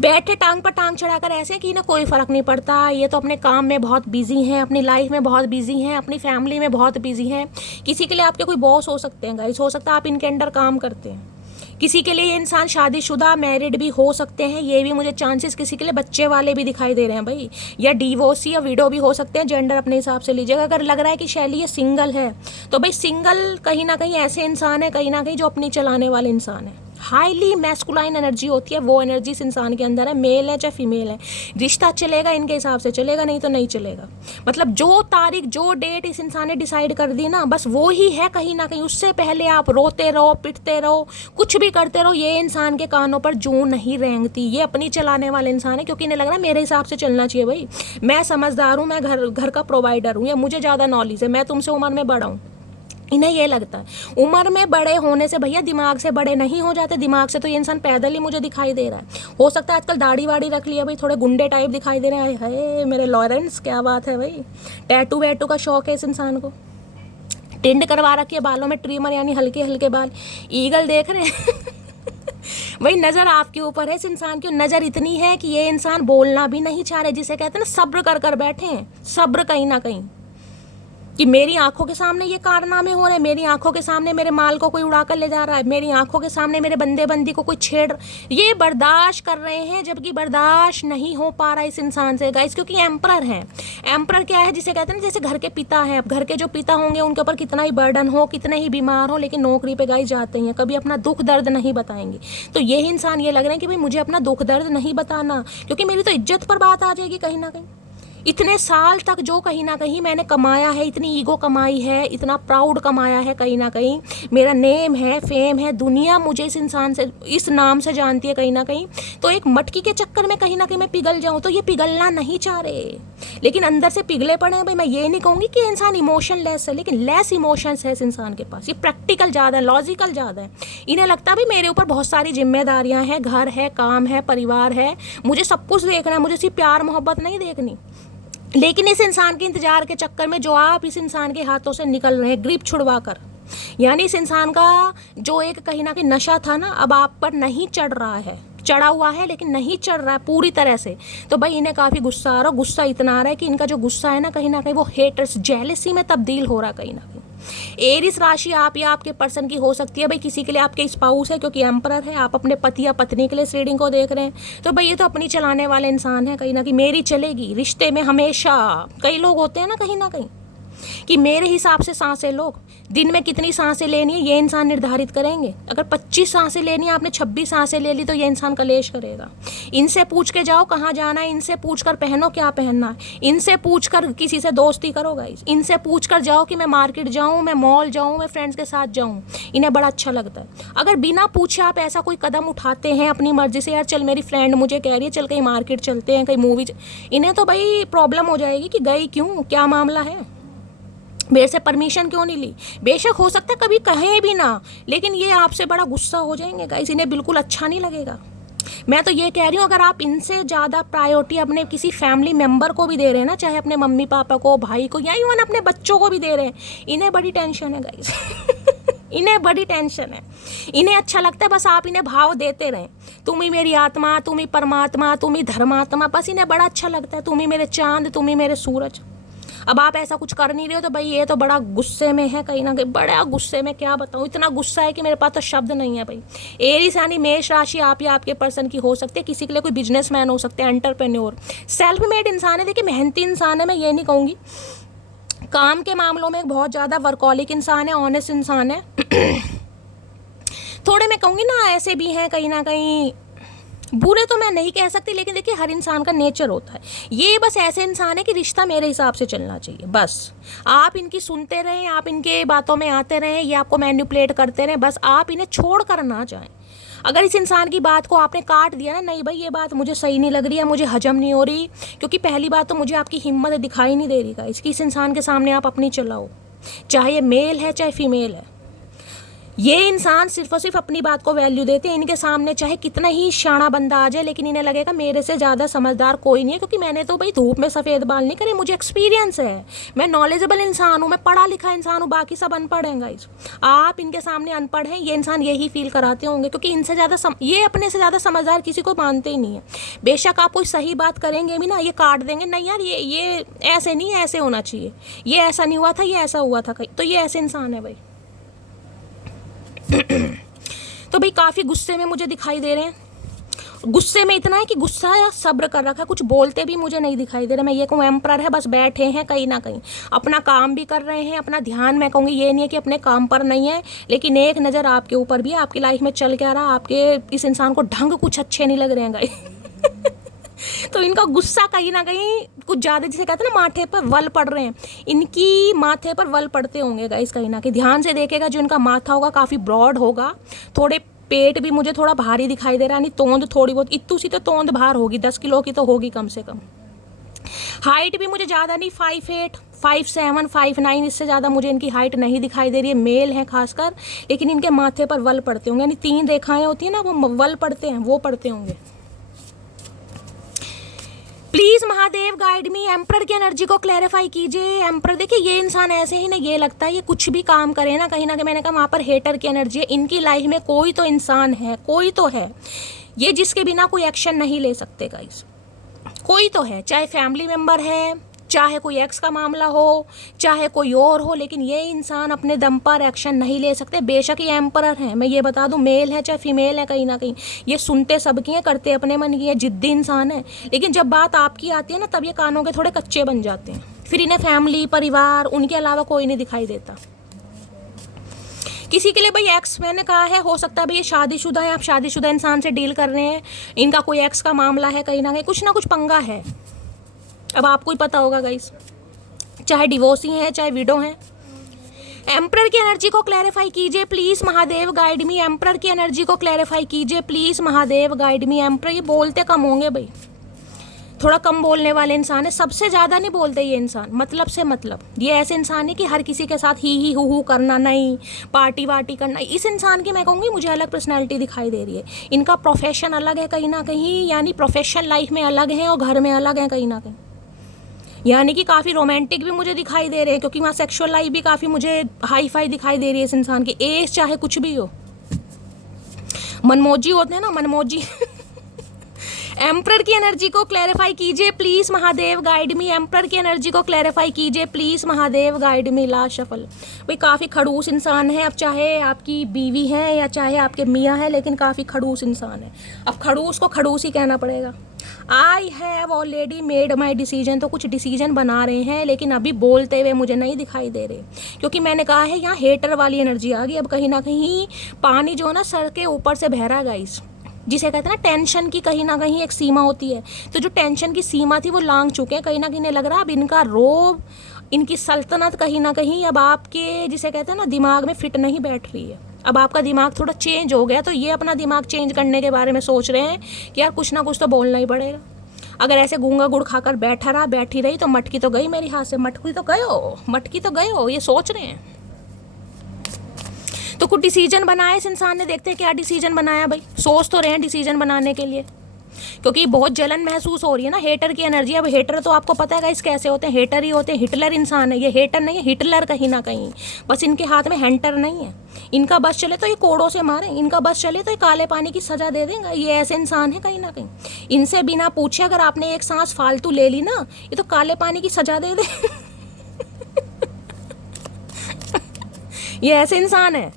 बैठे टांग पर टांग चढ़ाकर ऐसे कि ना कोई फर्क नहीं पड़ता। ये तो अपने काम में बहुत बिजी हैं, अपनी लाइफ में बहुत बिजी हैं, अपनी फैमिली में बहुत बिजी हैं। किसी के लिए आपके कोई बॉस हो सकते हैं गाइस, हो सकता है आप इनके अंडर काम करते हैं। किसी के लिए ये इंसान शादीशुदा, मैरिड भी हो सकते हैं, ये भी मुझे चांसेस किसी के लिए बच्चे वाले भी दिखाई दे रहे हैं भाई, या डिवोर्सी या विडो भी हो सकते हैं। जेंडर अपने हिसाब से लीजिएगा। अगर लग रहा है कि शैली ये सिंगल है, तो भाई सिंगल कहीं ना कहीं ऐसे इंसान है कहीं ना कहीं जो अपनी चलाने वाले इंसान है। हाईली मैस्कुलाइन एनर्जी होती है, वो एनर्जी इस इंसान के अंदर है। मेल है चाहे फीमेल है, रिश्ता चलेगा इनके हिसाब से चलेगा, नहीं तो नहीं चलेगा। मतलब जो तारीख, जो डेट इस इंसान ने डिसाइड कर दी ना, बस वो ही है कहीं ना कहीं। उससे पहले आप रोते रहो, पिटते रहो, कुछ भी करते रहो, ये इंसान के कानों पर जूं नहीं रेंगती। ये अपनी चलाने वाले इंसान है, क्योंकि इन्हें लग रहा है मेरे हिसाब से चलना चाहिए भाई, मैं समझदार हूँ, मैं घर का प्रोवाइडर हूँ, या मुझे ज़्यादा नॉलेज है, मैं तुमसे उम्र में बड़ा हूँ। इन्हें ये लगता है उम्र में बड़े होने से भैया दिमाग से बड़े नहीं हो जाते। दिमाग से तो ये इंसान पैदल ही मुझे दिखाई दे रहा है। हो सकता है आजकल दाढ़ी वाड़ी रख लिया भाई, थोड़े गुंडे टाइप दिखाई दे रहे हैं। हाय मेरे लॉरेंस, क्या बात है भाई। टैटू वैटू का शौक है इस इंसान को, टिंड करवा रखी है बालों में, ट्रिमर यानी हल्के हल्के बाल। ईगल देख रहे हैं वही नज़र आपके ऊपर है इस इंसान की। नज़र इतनी है कि ये इंसान बोलना भी नहीं चाह रहे, जिसे कहते हैं ना सब्र कर कर बैठे हैं। सब्र कहीं ना कहीं कि मेरी आंखों के सामने ये कारनामे हो रहे हैं, मेरी आंखों के सामने मेरे माल को कोई उड़ा कर ले जा रहा है, मेरी आंखों के सामने मेरे बंदे बंदी को कोई छेड़, ये बर्दाश्त कर रहे हैं, जबकि बर्दाश्त नहीं हो पा रहा इस इंसान से गाइस। क्योंकि एम्परर है। एम्परर क्या है, जिसे कहते हैं ना जैसे घर के पिता हैं। अब घर के जो पिता होंगे उनके ऊपर कितना ही बर्डन हो, कितने ही बीमार हो, लेकिन नौकरी पे गाइस जाते हैं, कभी अपना दुख दर्द नहीं बताएंगे। तो ये इंसान ये लग रहे हैं कि भाई मुझे अपना दुख दर्द नहीं बताना, क्योंकि मेरी तो इज्जत पर बात आ जाएगी कहीं ना कहीं। इतने साल तक जो कहीं ना कहीं मैंने कमाया है, इतनी ईगो कमाई है, इतना प्राउड कमाया है, कहीं ना कहीं मेरा नेम है, फेम है, दुनिया मुझे इस इंसान से, इस नाम से जानती है कहीं ना कहीं। तो एक मटकी के चक्कर में कहीं ना कहीं मैं पिघल जाऊं, तो ये पिघलना नहीं चाह रहे, लेकिन अंदर से पिघले पड़े हैं भाई। मैं ये नहीं कहूँगी कि इंसान इमोशन लेस है, लेकिन लेस इमोशंस है इस इंसान के पास। ये प्रैक्टिकल ज़्यादा है, लॉजिकल ज़्यादा है। इन्हें लगता है भाई मेरे ऊपर बहुत सारी जिम्मेदारियाँ हैं, घर है, काम है, परिवार है, मुझे सब कुछ देखना है, मुझे सिर्फ प्यार मोहब्बत नहीं देखनी। लेकिन इस इंसान के इंतजार के चक्कर में जो आप इस इंसान के हाथों से निकल रहे हैं ग्रिप छुड़वा कर, यानी इस इंसान का जो एक कहीं ना कहीं नशा था ना, अब आप पर नहीं चढ़ रहा है, चढ़ा हुआ है लेकिन नहीं चढ़ रहा है पूरी तरह से। तो भाई इन्हें काफ़ी गुस्सा आ रहा है। गुस्सा इतना आ रहा है कि इनका जो गुस्सा है ना कहीं वो हेटर्स, जेलसी में तब्दील हो रहा है कहीं ना कहीं। एरिस राशि आप या आपके पर्सन की हो सकती है भाई, किसी के लिए आपके स्पाउस है क्योंकि एम्परर है, आप अपने पति या पत्नी के लिए इस रीडिंग को देख रहे हैं, तो भाई ये तो अपनी चलाने वाले इंसान है कहीं ना कहीं, मेरी चलेगी रिश्ते में हमेशा। कई लोग होते हैं ना कहीं कि मेरे हिसाब से सांसें लो, दिन में कितनी सांसें लेनी है ये इंसान निर्धारित करेंगे। अगर 25 सांसें लेनी है, आपने 26 सांसें ले ली तो ये इंसान कलेश करेगा। इनसे पूछ के जाओ कहाँ जाना है, इनसे पूछ कर पहनो क्या पहनना है, इनसे पूछ कर किसी से दोस्ती करो गाइस, इनसे पूछ कर जाओ कि मैं मार्केट जाऊँ, मैं मॉल जाऊँ, मैं फ्रेंड्स के साथ जाऊँ, इन्हें बड़ा अच्छा लगता है। अगर बिना पूछे आप ऐसा कोई कदम उठाते हैं अपनी मर्जी से, यार चल मेरी फ्रेंड मुझे कह रही है चल कहीं मार्केट चलते हैं, कहीं मूवी, इन्हें तो भाई प्रॉब्लम हो जाएगी कि गई क्यों, क्या मामला है, मेरे से परमिशन क्यों नहीं ली। बेशक हो सकता है कभी कहें भी ना, लेकिन ये आपसे बड़ा गुस्सा हो जाएंगे गाइस, इन्हें बिल्कुल अच्छा नहीं लगेगा। मैं तो ये कह रही हूँ अगर आप इनसे ज़्यादा प्रायोरिटी अपने किसी फैमिली मेंबर को भी दे रहे हैं ना, चाहे अपने मम्मी पापा को, भाई को, या इवन अपने बच्चों को भी दे रहे हैं, इन्हें बड़ी टेंशन है गाइस इन्हें बड़ी टेंशन है। इन्हें अच्छा लगता है बस आप इन्हें भाव देते रहें, तुम ही मेरी आत्मा, तुम ही परमात्मा, तुम ही धर्मात्मा, बस इन्हें बड़ा अच्छा लगता है, तुम ही मेरे चांद, तुम ही मेरे सूरज। अब आप ऐसा कुछ कर नहीं रहे हो तो भाई ये तो बड़ा गुस्से में है कहीं ना कहीं, बड़ा गुस्से में, क्या बताऊँ, इतना गुस्सा है कि मेरे पास तो शब्द नहीं है भाई। एरीज यानी मेष राशि आप या आपके पर्सन की हो सकती है, किसी के लिए कोई बिजनेसमैन हो सकते हैं, एंटरप्रेन्योर, सेल्फ मेड इंसान है। देखिए मेहनती इंसान है, मैं ये नहीं कहूँगी, काम के मामलों में बहुत ज़्यादा वर्कॉलिक इंसान है, ऑनेस्ट इंसान है थोड़े मैं कहूँगी ना ऐसे भी हैं कहीं ना कहीं, बुरे तो मैं नहीं कह सकती, लेकिन देखिए हर इंसान का नेचर होता है। ये बस ऐसे इंसान है कि रिश्ता मेरे हिसाब से चलना चाहिए, बस आप इनकी सुनते रहें, आप इनके बातों में आते रहें, ये आपको मैनिपुलेट करते रहें, बस आप इन्हें छोड़ कर ना जाएं। अगर इस इंसान की बात को आपने काट दिया ना, नहीं भाई ये बात मुझे सही नहीं लग रही है, मुझे हजम नहीं हो रही, क्योंकि पहली बात तो मुझे आपकी हिम्मत दिखाई नहीं दे रही है इसकी, इस इंसान के सामने आप अपनी चलाओ, चाहे ये मेल है चाहे फीमेल है। ये इंसान सिर्फ और सिर्फ अपनी बात को वैल्यू देते हैं, इनके सामने चाहे कितना ही शाना बंदा आ जाए, लेकिन इन्हें लगेगा मेरे से ज़्यादा समझदार कोई नहीं है, क्योंकि मैंने तो भाई धूप में सफ़ेद बाल नहीं करे, मुझे एक्सपीरियंस है, मैं नॉलेजेबल इंसान हूँ, मैं पढ़ा लिखा इंसान हूँ, बाकी सब अनपढ़ हैं गाइस। आप इनके सामने अनपढ़ हैं, ये इंसान यही फील कराते होंगे, क्योंकि इनसे ज़्यादा ये अपने से ज़्यादा समझदार किसी को मानते ही नहीं है। बेशक आप कोई सही बात करेंगे भी ना, ये काट देंगे, नहीं यार ये ऐसे नहीं, ऐसे होना चाहिए, ये ऐसा नहीं हुआ था, ये ऐसा हुआ था, तो ये ऐसे इंसान है भाई तो भाई काफ़ी गुस्से में मुझे दिखाई दे रहे हैं, गुस्से में इतना है कि गुस्सा सब्र कर रखा है, कुछ बोलते भी मुझे नहीं दिखाई दे रहा। मैं ये कहूँ एम्परर है, बस बैठे हैं कहीं ना कहीं, अपना काम भी कर रहे हैं, अपना ध्यान, मैं कहूँगी ये नहीं है कि अपने काम पर नहीं है, लेकिन एक नज़र आपके ऊपर भी है, आपकी लाइफ में चल क्या रहा, आपके इस इंसान को ढंग कुछ अच्छे नहीं लग रहे हैं गाइस तो इनका गुस्सा कहीं ना कहीं कुछ ज़्यादा, जिसे कहते हैं ना माथे पर वल पड़ रहे हैं, इनकी माथे पर वल पड़ते होंगे गाइस कहीं ना कहीं। ध्यान से देखेगा, जो इनका माथा होगा काफ़ी ब्रॉड होगा, थोड़े पेट भी मुझे थोड़ा भारी दिखाई दे रहा है, नहीं तोंद थोड़ी बहुत, इतू सी तो तोंद भार होगी, 10 किलो की तो होगी कम से कम। हाइट भी मुझे ज़्यादा नहीं, 5'8", 5'7", 5'9", इससे ज़्यादा मुझे इनकी हाइट नहीं दिखाई दे रही है, मेल है खासकर, लेकिन इनके माथे पर वल पड़ते होंगे, यानी 3 रेखाएँ होती हैं ना, वो वल पड़ते हैं, वो पड़ते होंगे। Please Mahadev guide me, emperor की एनर्जी को क्लैरिफाई कीजिए। एम्परर देखिए ये इंसान ऐसे ही ना, ये लगता है ये कुछ भी काम करे ना, कहीं ना कहीं मैंने कहा वहाँ पर हेटर की एनर्जी है, इनकी लाइफ में कोई तो इंसान है, कोई तो है ये जिसके बिना कोई एक्शन नहीं ले सकते गाइस, कोई तो है, चाहे फैमिली मेम्बर है, चाहे कोई एक्स का मामला हो, चाहे कोई और हो, लेकिन ये इंसान अपने दम पर एक्शन नहीं ले सकते। बेशक ये एम्परर है, मैं ये बता दूं, मेल है चाहे फीमेल है, कहीं ना कहीं ये सुनते सबकी हैं, करते अपने मन की है, जिद्दी इंसान है, लेकिन जब बात आपकी आती है ना, तब ये कानों के थोड़े कच्चे बन जाते हैं, फिर इन्हें फैमिली, परिवार, उनके अलावा कोई नहीं दिखाई देता। किसी के लिए भाई एक्स, मैंने कहा है, हो सकता है भाई ये शादीशुदा है, आप शादीशुदा इंसान से डील कर रहे हैं, इनका कोई एक्स का मामला है, कहीं ना कुछ पंगा है, अब आपको ही पता होगा गाइस, चाहे डिवोर्सी हैं चाहे विडो हैं। एम्परर की एनर्जी को क्लैरिफाई कीजिए please Mahadev guide me, emperor की एनर्जी को क्लैरिफाई कीजिए please Mahadev guide me. Emperor ये बोलते कम होंगे भाई, थोड़ा कम बोलने वाले इंसान है, सबसे ज़्यादा नहीं बोलते ये इंसान, मतलब से मतलब, ये ऐसे इंसान है कि हर किसी के साथ ही हु करना नहीं, पार्टी वार्टी करना। इस इंसान की मैं कहूँगी मुझे अलग पर्सनालिटी दिखाई दे रही है, इनका प्रोफेशन अलग है कहीं ना कहीं, यानी प्रोफेशनल लाइफ में अलग है और घर में अलग है कहीं ना कहीं, यानी कि काफ़ी रोमांटिक भी मुझे दिखाई दे रहे हैं, क्योंकि वहाँ सेक्सुअल लाइफ भी काफ़ी मुझे हाई फाई दिखाई दे रही है इस इंसान की। एज चाहे कुछ भी हो, मनमोजी होते हैं ना, मनमोजी एम्परर की एनर्जी को क्लैरिफाई कीजिए please Mahadev guide me, emperor की एनर्जी को क्लैरिफाई कीजिए please Mahadev guide me. Last shuffle, भाई काफ़ी खड़ूस इंसान है। अब चाहे आपकी बीवी है या चाहे आपके मियाँ है, लेकिन काफ़ी खड़ूस इंसान है। अब खड़ूस को खड़ूस ही कहना पड़ेगा। I have already made my decision, तो कुछ डिसीजन बना रहे हैं लेकिन अभी बोलते हुए मुझे नहीं दिखाई दे रहे, क्योंकि मैंने कहा है यहाँ हेटर वाली एनर्जी आ गई। अब कहीं ना कहीं पानी जो है ना सर के ऊपर से बह रहा है गाइस, जिसे कहते हैं ना टेंशन की कहीं ना कहीं एक सीमा होती है। तो जो टेंशन की सीमा थी वो लांघ चुके हैं। कहीं ना कहीं लग रहा है अब इनका रोब, इनकी सल्तनत कहीं ना कहीं अब आपके जिसे कहते हैं ना दिमाग में फिट नहीं बैठ रही है। अब आपका दिमाग थोड़ा चेंज हो गया, तो ये अपना दिमाग चेंज करने के बारे में सोच रहे हैं कि यार कुछ ना कुछ तो बोलना ही पड़ेगा। अगर ऐसे गूंगा गुड़ खाकर बैठी रही तो मटकी तो गई मेरे हाथ से, मटकी तो गए हो, ये सोच रहे हैं। तो कुछ डिसीजन बनाया इस इंसान ने, देखते हैं क्या डिसीजन बनाया। भाई सोच तो रहे हैं डिसीजन बनाने के लिए, क्योंकि बहुत जलन महसूस हो रही है ना हेटर की एनर्जी। अब हेटर तो आपको पता है इस कैसे होते हैं, हेटर ही होते हैं। हिटलर इंसान है ये, हेटर नहीं है, हिटलर कहीं ना कहीं। बस इनके हाथ में हैंटर नहीं है। इनका बस चले तो ये कोड़ों से मारे, इनका बस चले तो ये काले पानी की सजा दे देंगे। ये ऐसे इंसान है कहीं ना कहीं। इनसे बिना पूछे अगर आपने एक सांस फालतू ले ली ना, ये तो काले पानी की सजा दे दे। ये ऐसे इंसान है,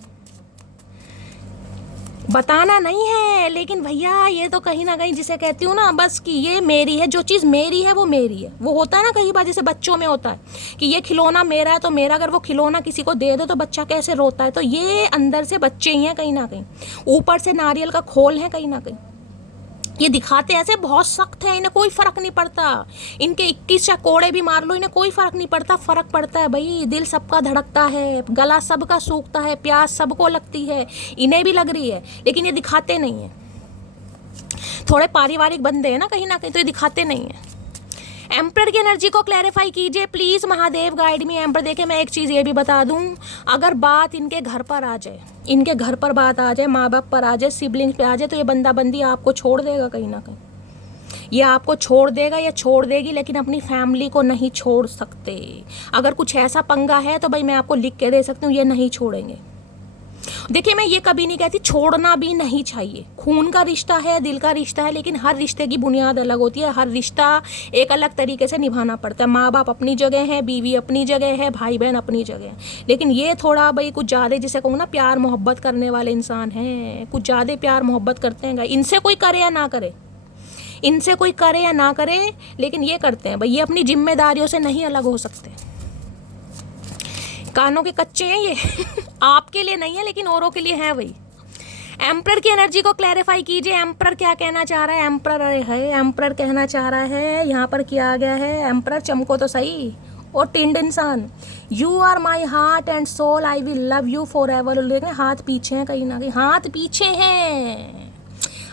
बताना नहीं है, लेकिन भैया ये तो कहीं ना कहीं जिसे कहती हूँ ना बस कि ये मेरी है, जो चीज़ मेरी है वो मेरी है। वो होता है ना कई बार जैसे बच्चों में होता है कि ये खिलौना मेरा है तो मेरा, अगर वो खिलौना किसी को दे दो तो बच्चा कैसे रोता है, तो ये अंदर से बच्चे ही हैं कहीं ना कहीं, ऊपर से नारियल का खोल है कहीं ना कहीं। ये दिखाते ऐसे बहुत सख्त है, इन्हें कोई फ़र्क नहीं पड़ता। इनके 21 चकोड़े भी मार लो, इन्हें कोई फ़र्क नहीं पड़ता। फ़र्क पड़ता है भाई, दिल सबका धड़कता है, गला सबका सूखता है, प्यास सबको लगती है, इन्हें भी लग रही है, लेकिन ये दिखाते नहीं हैं। थोड़े पारिवारिक बंदे हैं ना कहीं ना कहीं, तो ये दिखाते नहीं हैं। एम्पर की एनर्जी को क्लैरिफाई कीजिए please, Mahadev guide me emperor. देखे मैं एक चीज़ ये भी बता दूं, अगर बात इनके घर पर आ जाए, इनके घर पर बात आ जाए, माँ बाप पर आ जाए, सिबलिंग्स पे आ जाए, तो ये बंदा बंदी आपको छोड़ देगा कहीं ना कहीं। ये आपको छोड़ देगा या छोड़ देगी, लेकिन अपनी फैमिली को नहीं छोड़ सकते। अगर कुछ ऐसा पंगा है तो भाई मैं आपको लिख के दे सकती हूँ, ये नहीं छोड़ेंगे। देखिए मैं ये कभी नहीं कहती छोड़ना भी नहीं चाहिए, खून का रिश्ता है, दिल का रिश्ता है, लेकिन हर रिश्ते की बुनियाद अलग होती है। हर रिश्ता एक अलग तरीके से निभाना पड़ता है। माँ बाप अपनी जगह है, बीवी अपनी जगह है, भाई बहन अपनी जगह है, लेकिन ये थोड़ा भाई कुछ ज़्यादा जिसे कहूँ ना प्यार मोहब्बत करने वाले इंसान हैं, कुछ ज़्यादा प्यार मोहब्बत करते हैं। इनसे कोई करे या ना करे, इनसे कोई करे या ना करे, लेकिन ये करते हैं भाई, ये अपनी जिम्मेदारियों से नहीं अलग हो सकते। कानों के कच्चे हैं ये। आपके लिए नहीं है लेकिन औरों के लिए है भाई। एम्पर की एनर्जी को क्लैरिफाई कीजिए, एम्पर क्या कहना चाह रहा है। एम्पर है, एम्पर कहना चाह रहा है, यहाँ पर किया गया है, एम्पर चमको तो सही। और टिंड इंसान, you are my heart and soul, I will love you forever. लेकिन हाथ पीछे हैं कहीं ना कहीं, हाथ पीछे हैं।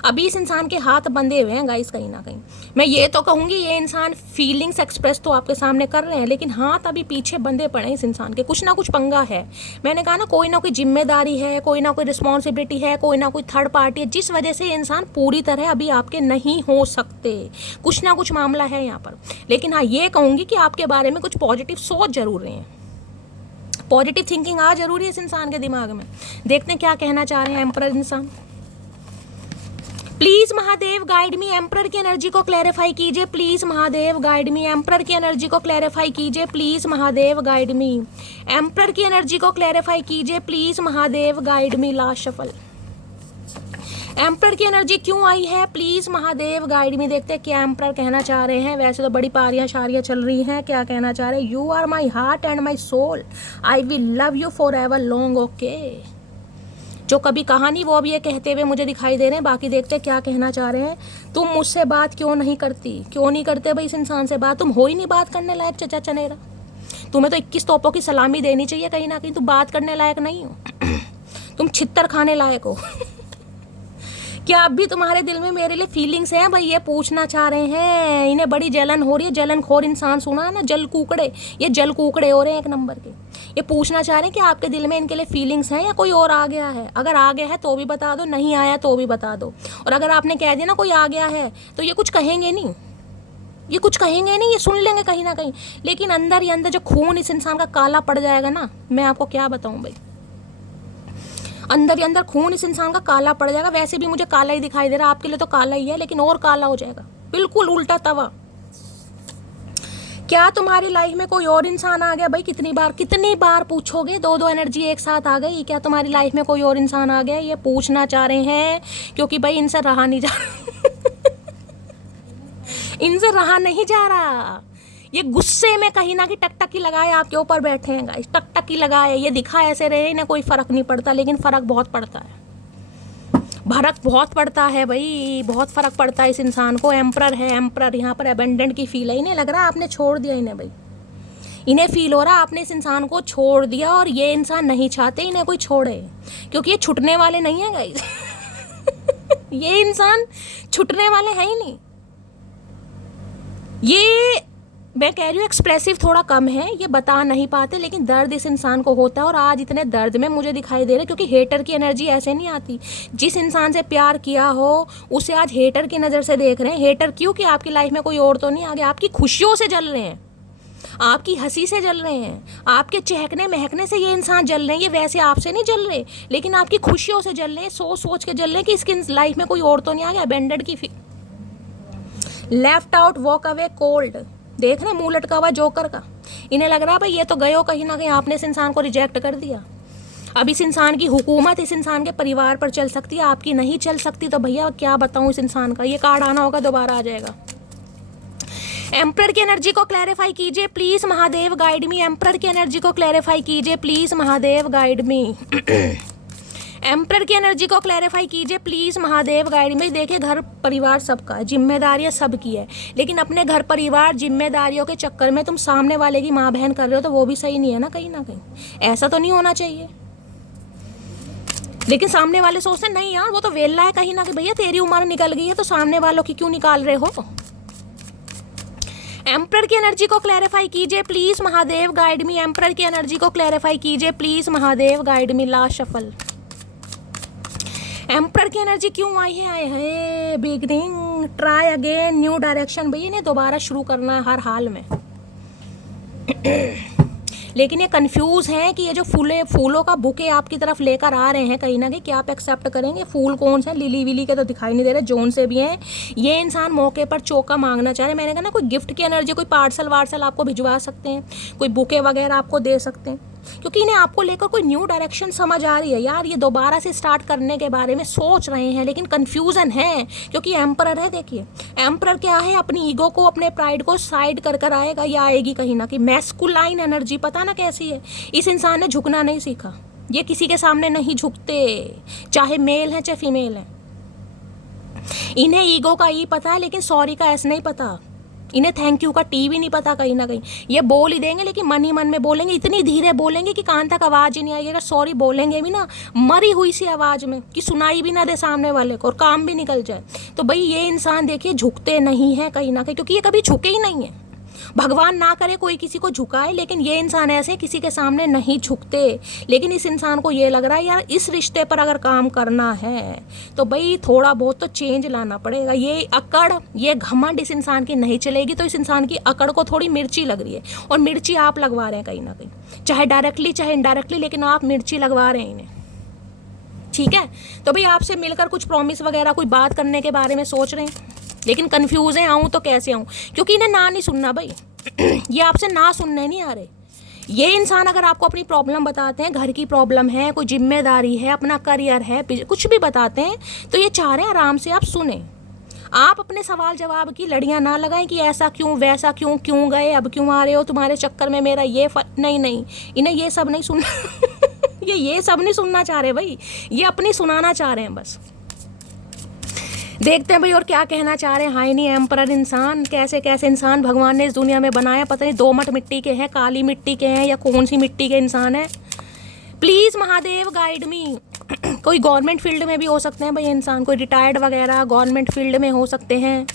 अभी इस इंसान के हाथ बंधे हुए हैं गाइस कहीं ना कहीं। मैं ये तो कहूँगी ये इंसान फीलिंग्स एक्सप्रेस तो आपके सामने कर रहे हैं, लेकिन हाथ अभी पीछे बंधे पड़े हैं इस इंसान के। कुछ ना कुछ पंगा है। मैंने कहा ना कोई जिम्मेदारी है, कोई ना कोई रिस्पॉन्सिबिलिटी है, कोई ना कोई थर्ड पार्टी है, जिस वजह से ये इंसान पूरी तरह अभी आपके नहीं हो सकते। कुछ ना कुछ मामला है यहाँ पर। लेकिन हाँ ये कहूँगी कि आपके बारे में कुछ पॉजिटिव सोच जरूर रहे हैं, पॉजिटिव थिंकिंग आ जरूरी है इस इंसान के दिमाग में। देखते हैं क्या कहना चाह रहे हैं एम्परर इंसान। Please Mahadev guide me, emperor की एनर्जी को क्लैरिफाई कीजिए please Mahadev guide me. Emperor की एनर्जी को क्लैरिफाई कीजिए please Mahadev guide me. Emperor की एनर्जी को क्लैरिफाई कीजिए please Mahadev guide me. Last shuffle. Emperor की एनर्जी क्यों आई है, प्लीज़ महादेव गाइड मी। देखते हैं क्या एम्परर कहना चाह रहे हैं। वैसे तो बड़ी पारियां शारियां चल रही हैं, क्या कहना चाह रहे हैं। You are my heart and my soul, I will love you forever long. Okay, जो कभी कहा नहीं वो अब ये कहते हुए मुझे दिखाई दे रहे हैं। बाकी देखते हैं क्या कहना चाह रहे हैं। तुम मुझसे बात क्यों नहीं करती, क्यों नहीं करते भाई इस इंसान से बात। तुम हो ही नहीं बात करने लायक चचा चनेरा। तुम्हें तो 21 तोपों की सलामी देनी चाहिए कहीं ना कहीं। तुम बात करने लायक नहीं हो, तुम छित्तर खाने लायक हो। क्या अब भी तुम्हारे दिल में मेरे लिए फीलिंग्स हैं भाई, ये पूछना चाह रहे हैं। इन्हें बड़ी जलन हो रही है, जलनखोर इंसान सुना है ना, जल कुकड़े। ये जल कुकड़े हो रहे हैं एक नंबर के। ये पूछना चाह रहे हैं कि आपके दिल में इनके लिए फीलिंग्स हैं या कोई और आ गया है। अगर आ गया है तो भी बता दो, नहीं आया तो भी बता दो। और अगर आपने कह दिया ना कोई आ गया है, तो ये कुछ कहेंगे नहीं, ये कुछ कहेंगे नहीं, ये सुन लेंगे कहीं ना कहीं। लेकिन अंदर ही अंदर जो खून इस इंसान का काला पड़ जाएगा ना, मैं आपको क्या बताऊं भाई, अंदर ही अंदर खून इस इंसान का काला पड़ जाएगा। वैसे भी मुझे काला ही दिखाई दे रहा, आपके लिए तो काला ही है, लेकिन और काला हो जाएगा, बिल्कुल उल्टा तवा। क्या तुम्हारी लाइफ में कोई और इंसान आ गया? भाई कितनी बार पूछोगे? दो दो एनर्जी एक साथ आ गई। क्या तुम्हारी लाइफ में कोई और इंसान आ गया? ये पूछना चाह रहे हैं क्योंकि भाई इनसे रहा नहीं जा इनसे रहा नहीं जा रहा। ये गुस्से में कहीं ना कहीं टकटकी लगाए आपके ऊपर बैठे हैं गाइस, टकटकी लगाए। ये दिखा ऐसे रहे इन्हें कोई फर्क नहीं पड़ता, लेकिन फर्क बहुत पड़ता है, फर्क बहुत पड़ता है भाई, बहुत फर्क पड़ता है इस इंसान को। एम्परर है, एम्परर यहाँ पर अबेंडेंट की फील है। इन्हें लग रहा है आपने छोड़ दिया इन्हें भाई, इन्हें फील हो रहा है आपने इस इंसान को छोड़ दिया, और ये इंसान नहीं चाहते इन्हें कोई छोड़े, क्योंकि ये छूटने वाले नहीं है गाइस ये इंसान छूटने वाले हैं ही नहीं। ये मैं कह रही हूँ एक्सप्रेसिव थोड़ा कम है, ये बता नहीं पाते, लेकिन दर्द इस इंसान को होता है। और आज इतने दर्द में मुझे दिखाई दे रहे, क्योंकि हेटर की एनर्जी ऐसे नहीं आती। जिस इंसान से प्यार किया हो उसे आज हेटर की नज़र से देख रहे हैं। हेटर क्यों? कि आपकी लाइफ में कोई और तो नहीं आ गया, आपकी खुशियों से जल रहे हैं, आपकी हंसी से जल रहे हैं, आपके चहकने महकने से ये इंसान जल रहे हैं। ये वैसे आपसे नहीं जल रहे, लेकिन आपकी खुशियों से जल रहे हैं, सोच सोच के जल रहे हैं कि इसकी लाइफ में कोई और तो नहीं आ गया। अबेंडेंट की left out, walk away, cold. देख रहे मुंह लटका हुआ जोकर का। इन्हें लग रहा है भाई ये तो गए हो, कहीं ना कहीं आपने इस इंसान को रिजेक्ट कर दिया। अब इस इंसान की हुकूमत इस इंसान के परिवार पर चल सकती है, आपकी नहीं चल सकती। तो भैया क्या बताऊं इस इंसान का, ये कार्ड आना होगा दोबारा आ जाएगा। एम्परर की एनर्जी को क्लैरिफाई कीजिए please Mahadev, guide me. Emperor की एनर्जी को क्लैरिफाई कीजिए please Mahadev, guide me emperor की एनर्जी को क्लैरिफाई कीजिए प्लीज महादेव, गाइड में। देखिए घर परिवार सबका है, जिम्मेदारियां सबकी है, लेकिन अपने घर परिवार जिम्मेदारियों के चक्कर में तुम सामने वाले की माँ बहन कर रहे हो, तो वो भी सही नहीं है ना कहीं। ऐसा तो नहीं होना चाहिए। लेकिन सामने वाले सोचते नहीं यार वो तो वेला है कहीं ना कहीं। भैया तेरी उम्र निकल गई है तो सामने वालों की क्यों निकाल रहे हो? एम्परर की एनर्जी को क्लैरिफाई कीजिए please Mahadev, guide me. Emperor की एनर्जी को क्लैरिफाई कीजिए please Mahadev, guide me. Last shuffle. Emperor की एनर्जी क्यों आई है? आए है beginning, try again, new direction. भैया इन्हें दोबारा शुरू करना है हर हाल में लेकिन ये कंफ्यूज हैं कि ये जो फूलों का बुके आपकी तरफ लेकर आ रहे हैं कहीं ना कहीं, क्या आप एक्सेप्ट करेंगे? फूल कौन से? लिली विली के तो दिखाई नहीं दे रहे, जोन से भी हैं। ये इंसान मौके पर चौका मांगना चाह रहे हैं। मैंने कहा ना कोई गिफ्ट की एनर्जी, कोई पार्सल वार्सल आपको भिजवा सकते हैं, कोई बुके वगैरह आपको दे सकते हैं, क्योंकि इन्हें आपको लेकर कोई न्यू डायरेक्शन समझ आ रही है यार। ये दोबारा से स्टार्ट करने के बारे में सोच रहे हैं, लेकिन कंफ्यूजन है क्योंकि एम्परर है। देखिए एम्परर क्या है, अपनी ईगो को, अपने प्राइड को साइड कर कर आएगा या आएगी कहीं ना कहीं। मैस्कुलाइन एनर्जी पता ना कैसी है। इस इंसान ने झुकना नहीं सीखा, ये किसी के सामने नहीं झुकते, चाहे मेल है चाहे फीमेल है। इन्हें ईगो का ई पता है, लेकिन सॉरी का एस नहीं पता। इन्हें थैंक यू का टी भी नहीं पता कहीं ना कहीं। ये बोल ही देंगे, लेकिन मन ही मन में बोलेंगे, इतनी धीरे बोलेंगे कि कान तक आवाज़ ही नहीं आएगी। अगर सॉरी बोलेंगे भी ना मरी हुई सी आवाज़ में, कि सुनाई भी ना दे सामने वाले को और काम भी निकल जाए। तो भाई ये इंसान देखिए झुकते नहीं हैं कहीं ना कहीं, क्योंकि ये कभी झुके ही नहीं है। भगवान ना करे कोई किसी को झुकाए, लेकिन ये इंसान ऐसे किसी के सामने नहीं झुकते। लेकिन इस इंसान को ये लग रहा है यार इस रिश्ते पर अगर काम करना है तो भाई थोड़ा बहुत तो चेंज लाना पड़ेगा। ये अकड़, ये घमंड इस इंसान की नहीं चलेगी। तो इस इंसान की अकड़ को थोड़ी मिर्ची लग रही है, और मिर्ची आप लगवा रहे हैं कहीं ना कहीं, चाहे डायरेक्टली चाहे इनडायरेक्टली, लेकिन आप मिर्ची लगवा रहे हैं इन्हें। ठीक है, तो भाई आपसे मिलकर कुछ प्रॉमिस वगैरह कोई बात करने के बारे में सोच रहे हैं, लेकिन कंफ्यूज है आऊँ तो कैसे आऊँ, क्योंकि इन्हें ना नहीं सुनना भाई ये आपसे ना सुनने नहीं आ रहे। ये इंसान अगर आपको अपनी प्रॉब्लम बताते हैं, घर की प्रॉब्लम है, कोई जिम्मेदारी है, अपना करियर है, कुछ भी बताते हैं, तो ये चाह रहे हैं आराम से आप सुने। आप अपने सवाल जवाब की लड़ियाँ ना लगाएं कि ऐसा क्यों, वैसा क्यों, क्यों गए, अब क्यों आ रहे हो, तुम्हारे चक्कर में मेरा ये नहीं, इन्हें ये सब नहीं सुनना ये सब नहीं सुनना चाह रहे भाई, ये अपनी सुनाना चाह रहे हैं बस। देखते हैं भाई और क्या कहना चाह रहे हैं। हाय नहीं एम्परर इंसान, कैसे कैसे इंसान भगवान ने इस दुनिया में बनाया, पता नहीं दोमट मिट्टी के हैं, काली मिट्टी के हैं, या कौन सी मिट्टी के इंसान है। प्लीज़ महादेव गाइड मी। कोई गवर्नमेंट फील्ड में भी हो सकते हैं भाई इंसान, कोई रिटायर्ड वगैरह गवर्नमेंट फील्ड में हो सकते हैं।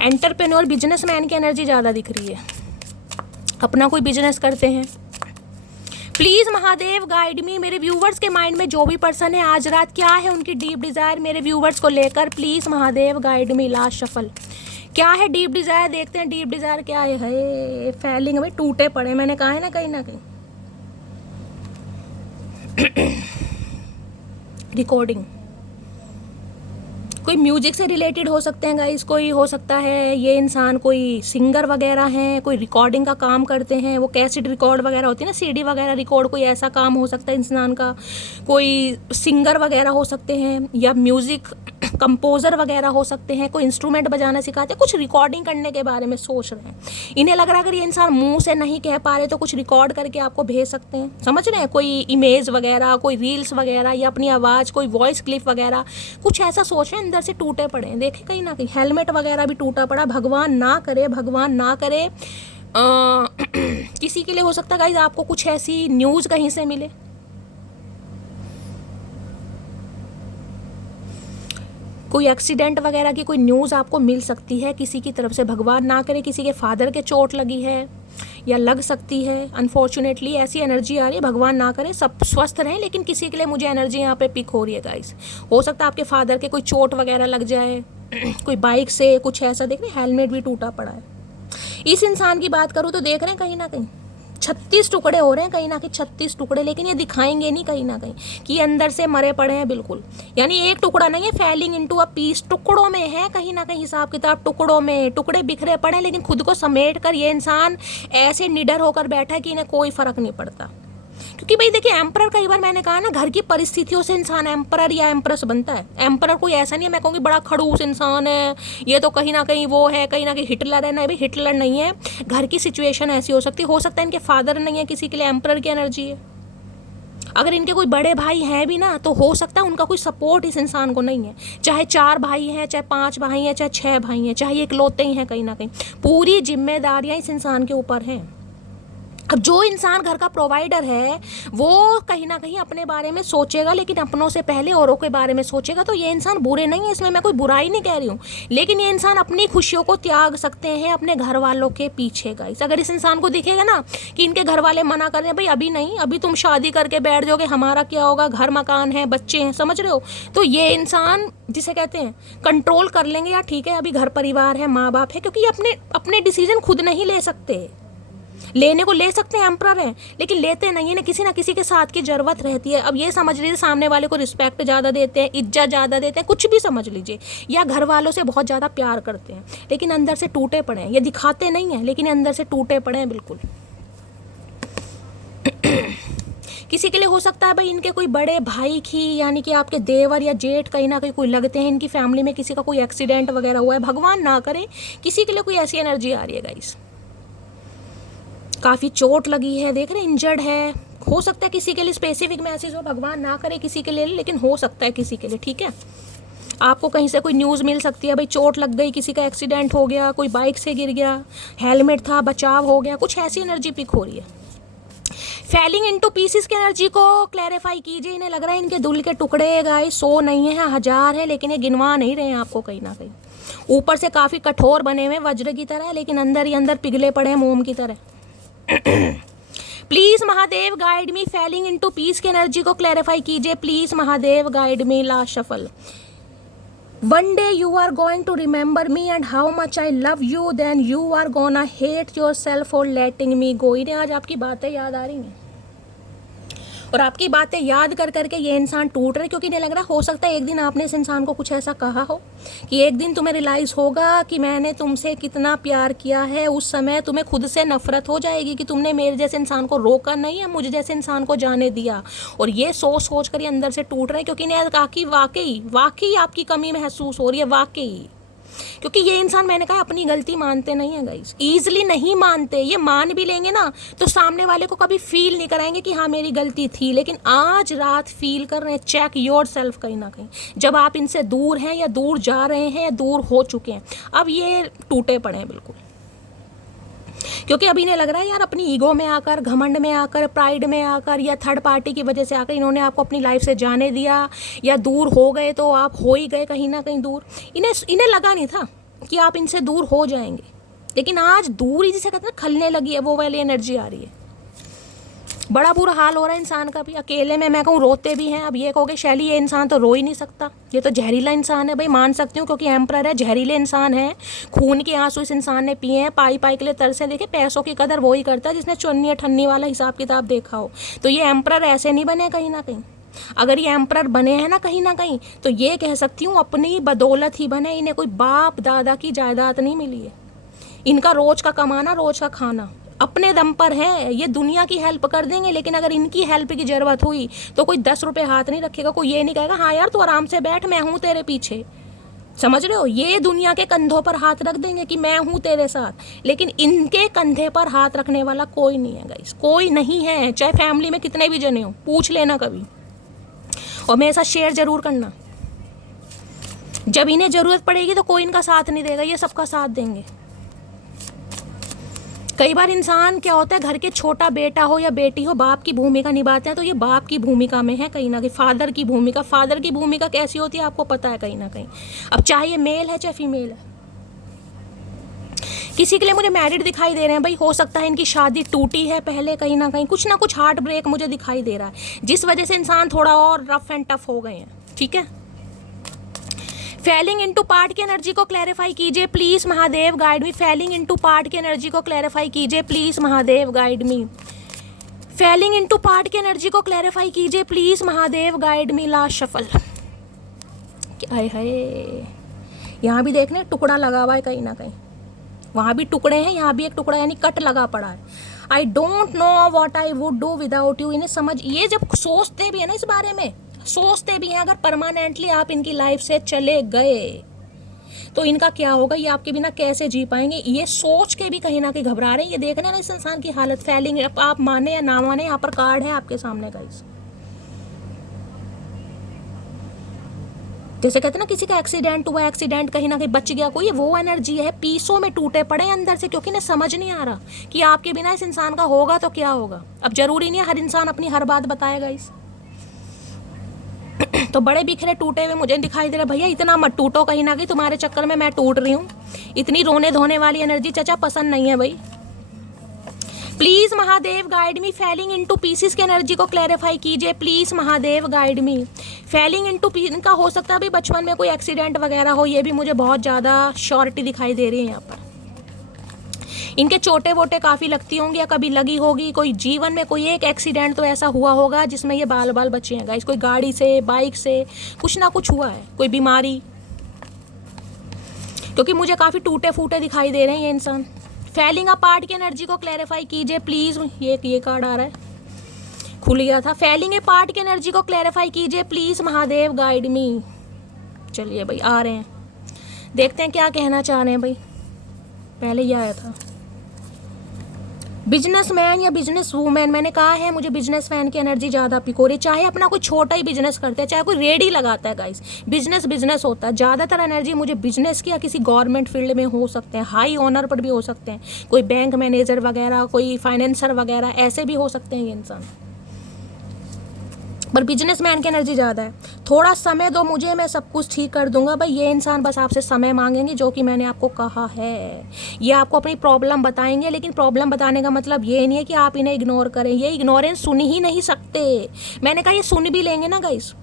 एंटरप्रेन्योर बिजनेसमैन की एनर्जी ज़्यादा दिख रही है, अपना कोई बिजनेस करते हैं। प्लीज़ महादेव गाइड मी। मेरे व्यूवर्स के माइंड में जो भी पर्सन है आज रात क्या है उनकी डीप डिज़ायर मेरे व्यूवर्स को लेकर, please Mahadev guide me. Last shuffle क्या है डीप डिज़ायर, देखते हैं डीप डिज़ायर क्या है। फैलिंग भाई टूटे पड़े, मैंने कहा है ना कहीं ना कहीं। रिकॉर्डिंग कोई म्यूजिक से रिलेटेड हो सकते हैं गाइस, कोई हो सकता है ये इंसान कोई सिंगर वगैरह हैं, कोई रिकॉर्डिंग का काम करते हैं, वो कैसेट रिकॉर्ड वगैरह होती है ना, सीडी वगैरह रिकॉर्ड, कोई ऐसा काम हो सकता है इंसान का। कोई सिंगर वगैरह हो सकते हैं, या म्यूज़िक कंपोज़र वगैरह हो सकते हैं, कोई इंस्ट्रूमेंट बजाना सिखाते हैं, कुछ रिकॉर्डिंग करने के बारे में सोच रहे हैं। इन्हें लग रहा है अगर ये इंसान मुंह से नहीं कह पा रहे तो कुछ रिकॉर्ड करके आपको भेज सकते हैं, समझ रहे हैं, कोई इमेज वगैरह, कोई रील्स वगैरह, या अपनी आवाज़, कोई वॉइस क्लिप वगैरह, कुछ ऐसा सोच रहे हैं। अंदर से टूटे पड़े हैं, देखे कहीं ना कहीं हेलमेट वगैरह भी टूटा पड़ा। भगवान ना करे, भगवान ना करे किसी के लिए हो सकता है गाइस आपको कुछ ऐसी न्यूज़ कहीं से मिले, कोई एक्सीडेंट वगैरह की कोई न्यूज़ आपको मिल सकती है किसी की तरफ से। भगवान ना करे किसी के फादर के चोट लगी है या लग सकती है, अनफॉर्चुनेटली ऐसी एनर्जी आ रही है। भगवान ना करे सब स्वस्थ रहें, लेकिन किसी के लिए मुझे एनर्जी यहाँ पे पिक हो रही है गाइस। हो सकता है आपके फादर के कोई चोट वगैरह लग जाए कोई बाइक से, कुछ ऐसा। देख रहे हैं हेलमेट भी टूटा पड़ा है। इस इंसान की बात करूँ तो देख रहे हैं कहीं ना कहीं 36 टुकड़े हो रहे हैं, कहीं ना कहीं 36 टुकड़े, लेकिन ये दिखाएंगे नहीं कहीं ना कहीं कि अंदर से मरे पड़े हैं बिल्कुल। यानी एक टुकड़ा नहीं है, फैलिंग इनटू अ पीस, टुकड़ों में है कहीं ना कहीं हिसाब किताब, टुकड़ों में टुकड़े बिखरे पड़े हैं, लेकिन खुद को समेट कर ये इंसान ऐसे निडर होकर बैठा है कि इन्हें कोई फर्क नहीं पड़ता। क्योंकि भाई देखिए एम्परर, कई बार मैंने कहा ना, घर की परिस्थितियों से इंसान एम्परर या एम्प्रेस बनता है। एम्परर कोई ऐसा नहीं है मैं कहूँगी बड़ा खड़ूस इंसान है, ये तो कहीं ना कहीं वो है, कहीं ना कहीं हिटलर है। नहीं भाई, हिटलर नहीं है। घर की सिचुएशन ऐसी हो सकती है, हो सकता है इनके फादर नहीं है, किसी के लिए एम्परर की एनर्जी है। अगर इनके कोई बड़े भाई हैं भी ना, तो हो सकता है उनका कोई सपोर्ट इस इंसान को नहीं है। चाहे 4 भाई हैं, चाहे 5 भाई हैं, चाहे 6 भाई हैं, चाहे इकलौते ही हैं, कहीं ना कहीं पूरी जिम्मेदारियाँ इस इंसान के ऊपर हैं। अब जो इंसान घर का प्रोवाइडर है वो कहीं ना कहीं अपने बारे में सोचेगा, लेकिन अपनों से पहले औरों के बारे में सोचेगा। तो ये इंसान बुरे नहीं है, इसमें मैं कोई बुराई नहीं कह रही हूँ, लेकिन ये इंसान अपनी खुशियों को त्याग सकते हैं अपने घर वालों के पीछे। गाइस अगर इस इंसान को दिखेगा ना कि इनके घर वाले मना कर रहे हैं, भाई अभी नहीं, अभी तुम शादी करके बैठ जाओगे, हमारा क्या होगा, घर मकान है, बच्चे हैं, समझ रहे हो, तो ये इंसान जिसे कहते हैं कंट्रोल कर लेंगे, या ठीक है अभी घर परिवार है, माँ बाप है, क्योंकि ये अपने डिसीजन खुद नहीं ले सकते। लेने को ले सकते हैं, एम्परर हैं, लेकिन लेते नहीं है ना, किसी के साथ की जरूरत रहती है। अब ये समझ लीजिए सामने वाले को रिस्पेक्ट ज़्यादा देते हैं, इज्जत ज़्यादा देते हैं, कुछ भी समझ लीजिए, या घर वालों से बहुत ज़्यादा प्यार करते हैं, लेकिन अंदर से टूटे पड़े हैं। ये दिखाते नहीं हैं, लेकिन अंदर से टूटे पड़े हैं बिल्कुल। किसी के लिए हो सकता है भाई इनके कोई बड़े भाई की, यानी कि आपके देवर या जेठ कहीं ना कहीं कोई लगते हैं, इनकी फैमिली में किसी का कोई एक्सीडेंट वगैरह हुआ है, भगवान ना करे किसी के लिए कोई ऐसी एनर्जी आ रही है गाइस। काफ़ी चोट लगी है, देख रहे हैं इंजर्ड है। हो सकता है किसी के लिए स्पेसिफिक मैसेज हो, भगवान ना करे किसी के लिए, लेकिन हो सकता है किसी के लिए, ठीक है। आपको कहीं से कोई न्यूज़ मिल सकती है, भाई चोट लग गई, किसी का एक्सीडेंट हो गया, कोई बाइक से गिर गया, हेलमेट था, बचाव हो गया, कुछ ऐसी एनर्जी पिक हो रही है। फैलिंग इनटू पीसेस की एनर्जी को क्लैरिफाई कीजिए। इन्हें लग रहा है इनके दिल के टुकड़े गाइस 100 नहीं है, 1000 है, लेकिन ये गिनवा नहीं रहे हैं आपको कहीं ना कहीं। ऊपर से काफ़ी कठोर बने हुए वज्र की तरह, लेकिन अंदर ही अंदर पिघले पड़े हैं मोम की तरह। Please Mahadev guide me, falling into pieces की एनर्जी को क्लैरिफाई कीजिए please Mahadev guide me. Last shuffle. One day you are going to remember me and how much I love you, then you are gonna hate yourself for letting me go. इन्हें आज आपकी बातें याद आ रही हैं, और आपकी बातें याद कर करके ये इंसान टूट रहे, क्योंकि इन्हें लग रहा हो सकता है एक दिन आपने इस इंसान को कुछ ऐसा कहा हो कि एक दिन तुम्हें रियलाइज़ होगा कि मैंने तुमसे कितना प्यार किया है। उस समय तुम्हें खुद से नफरत हो जाएगी कि तुमने मेरे जैसे इंसान को रोका नहीं है, मुझे जैसे इंसान को जाने दिया। और ये सोच कर ये अंदर से टूट रहे हैं, क्योंकि इन्हें कहा कि वाकई आपकी कमी महसूस हो रही है, वाकई। क्योंकि ये इंसान, मैंने कहा, अपनी गलती मानते नहीं है गाइस, ईजिली नहीं मानते। ये मान भी लेंगे ना तो सामने वाले को कभी फील नहीं कराएंगे कि हाँ मेरी गलती थी, लेकिन आज रात फील कर रहे हैं। चेक योर सेल्फ कहीं ना कहीं, जब आप इनसे दूर हैं या दूर जा रहे हैं या दूर हो चुके हैं, अब ये टूटे पड़े हैं बिल्कुल। क्योंकि अभी इन्हें लग रहा है यार अपनी ईगो में आकर, घमंड में आकर, प्राइड में आकर, या थर्ड पार्टी की वजह से आकर इन्होंने आपको अपनी लाइफ से जाने दिया, या दूर हो गए तो आप हो ही गए कहीं ना कहीं दूर। इन्हें लगा नहीं था कि आप इनसे दूर हो जाएंगे, लेकिन आज दूर ही जिसे कहते हैं खलने लगी है, वो वाली एनर्जी आ रही है। बड़ा बुरा हाल हो रहा है इंसान का भी, अकेले में मैं कहूँ रोते भी हैं। अब ये कहोगे शैली ये इंसान तो रो ही नहीं सकता, ये तो जहरीला इंसान है। भाई मान सकती हूँ, क्योंकि एम्परर है, जहरीले इंसान है, खून के आंसू इस इंसान ने पिए हैं, पाई के लिए तरसे। देखे पैसों की कदर वही करता है जिसने चुन्नी ठन्नी वाला हिसाब किताब देखा हो। तो ये एम्परर ऐसे नहीं बने कहीं ना कहीं, अगर ये एम्परर बने हैं ना कहीं तो ये कह सकती हूँ अपनी बदौलत ही बने, इन्हें कोई बाप दादा की जायदाद नहीं मिली है। इनका रोज का कमाना, रोज का खाना अपने दम पर है। ये दुनिया की हेल्प कर देंगे, लेकिन अगर इनकी हेल्प की जरूरत हुई तो कोई 10 रुपये हाथ नहीं रखेगा, कोई ये नहीं कहेगा हाँ यार तू आराम से बैठ, मैं हूँ तेरे पीछे। समझ रहे हो? ये दुनिया के कंधों पर हाथ रख देंगे कि मैं हूँ तेरे साथ, लेकिन इनके कंधे पर हाथ रखने वाला कोई नहीं है गाइस, कोई नहीं है। चाहे फैमिली में कितने भी जने हो, पूछ लेना कभी, और मेरे साथ शेयर जरूर करना। जब इन्हें जरूरत पड़ेगी तो कोई इनका साथ नहीं देगा, ये सबका साथ देंगे। कई बार इंसान क्या होता है, घर के छोटा बेटा हो या बेटी हो, बाप की भूमिका निभाते हैं, तो ये बाप की भूमिका में है कहीं ना कहीं। फादर की भूमिका कैसी होती है आपको पता है कहीं ना कहीं। अब चाहे ये मेल है चाहे फीमेल है। किसी के लिए मुझे मैरिड दिखाई दे रहे हैं भाई, हो सकता है इनकी शादी टूटी है पहले, कहीं ना कुछ हार्ट ब्रेक मुझे दिखाई दे रहा है, जिस वजह से इंसान थोड़ा और रफ एंड टफ हो गए हैं। ठीक है, फेलिंग इनटू पार्ट की एनर्जी को क्लैरिफाई कीजिए please Mahadev guide me. Falling into part की एनर्जी को क्लैरिफाई कीजिए please Mahadev guide me. Falling into part की एनर्जी को क्लैरिफाई कीजिए please Mahadev guide me. Last shuffle. Hi hi, यहाँ भी देखने टुकड़ा लगा हुआ है कहीं ना कहीं, वहाँ भी टुकड़े हैं, यहाँ भी एक टुकड़ा यानी कट लगा पड़ा है। I don't know what I would do without you. इन्हें समझ, ये जब सोचते भी है ना इस बारे में, सोचते भी हैं अगर परमानेंटली आप इनकी लाइफ से चले गए तो इनका क्या होगा, ये आपके बिना कैसे जी पाएंगे, ये सोच के भी कहीं ना कहीं घबरा रहे हैं। ये देखना ना इस इंसान की हालत। फेलिंग, आप माने या ना माने, यहाँ पर कार्ड है आपके सामने गाइस। जैसे कहते हैं ना किसी का एक्सीडेंट हुआ, एक्सीडेंट कहीं ना कहीं बच गया कोई, वो एनर्जी है। पीसों में टूटे पड़े अंदर से, क्योंकि इन्हें समझ नहीं आ रहा कि आपके बिना इस इंसान का होगा तो क्या होगा। अब जरूरी नहीं है हर इंसान अपनी हर बात बताएगा इस तो बड़े बिखरे टूटे हुए मुझे दिखाई दे रहे। भैया इतना मत टूटो, कहीं ना कहीं तुम्हारे चक्कर में मैं टूट रही हूँ। इतनी रोने धोने वाली एनर्जी चाचा पसंद नहीं है भाई। Please Mahadev guide me. Falling into pieces की एनर्जी को क्लैरिफाई कीजिए please Mahadev guide me. Falling into इनका हो सकता है अभी बचपन में कोई एक्सीडेंट वगैरह हो, ये भी मुझे बहुत ज़्यादा श्योरिटी दिखाई दे रही है यहाँ पर। इनके चोटे वोटे काफ़ी लगती होंगी या कभी लगी होगी। कोई जीवन में कोई एक एक्सीडेंट तो ऐसा हुआ होगा जिसमें ये बाल बाल बचे हैं गाइस। कोई गाड़ी से, बाइक से, कुछ ना कुछ हुआ है, कोई बीमारी, क्योंकि मुझे काफ़ी टूटे फूटे दिखाई दे रहे हैं ये इंसान। फेलिंग अ पार्ट की एनर्जी को क्लैरिफाई कीजिए प्लीज़। ये कार्ड आ रहा है, खुल गया था। फेलिंग ए पार्ट की एनर्जी को क्लैरिफाई कीजिए प्लीज़ महादेव गाइड मी। चलिए भाई आ रहे हैं, देखते हैं क्या कहना चाह रहे हैं भाई। पहले ये आया था बिजनेसमैन या बिजनेस वूमेन। मैंने कहा है मुझे बिजनेसमैन की एनर्जी ज़्यादा पिक हो रही है। चाहे अपना कोई छोटा ही बिजनेस करते हैं, चाहे कोई रेडी लगाता है गाइस, बिजनेस होता है। ज़्यादातर एनर्जी मुझे बिजनेस की या किसी गवर्नमेंट फील्ड में हो सकते हैं, हाई ऑनर पर भी हो सकते हैं, कोई बैंक मैनेजर वगैरह, कोई फाइनेंसर वगैरह, ऐसे भी हो सकते हैं ये इंसान, पर बिजनेसमैन की एनर्जी ज़्यादा है। थोड़ा समय दो मुझे, मैं सब कुछ ठीक कर दूंगा। भाई ये इंसान बस आपसे समय मांगेंगे, जो कि मैंने आपको कहा है। ये आपको अपनी प्रॉब्लम बताएंगे, लेकिन प्रॉब्लम बताने का मतलब ये नहीं है कि आप इन्हें इग्नोर करें। ये इग्नोरेंस सुन ही नहीं सकते। मैंने कहा ये सुन भी लेंगे ना गाइस,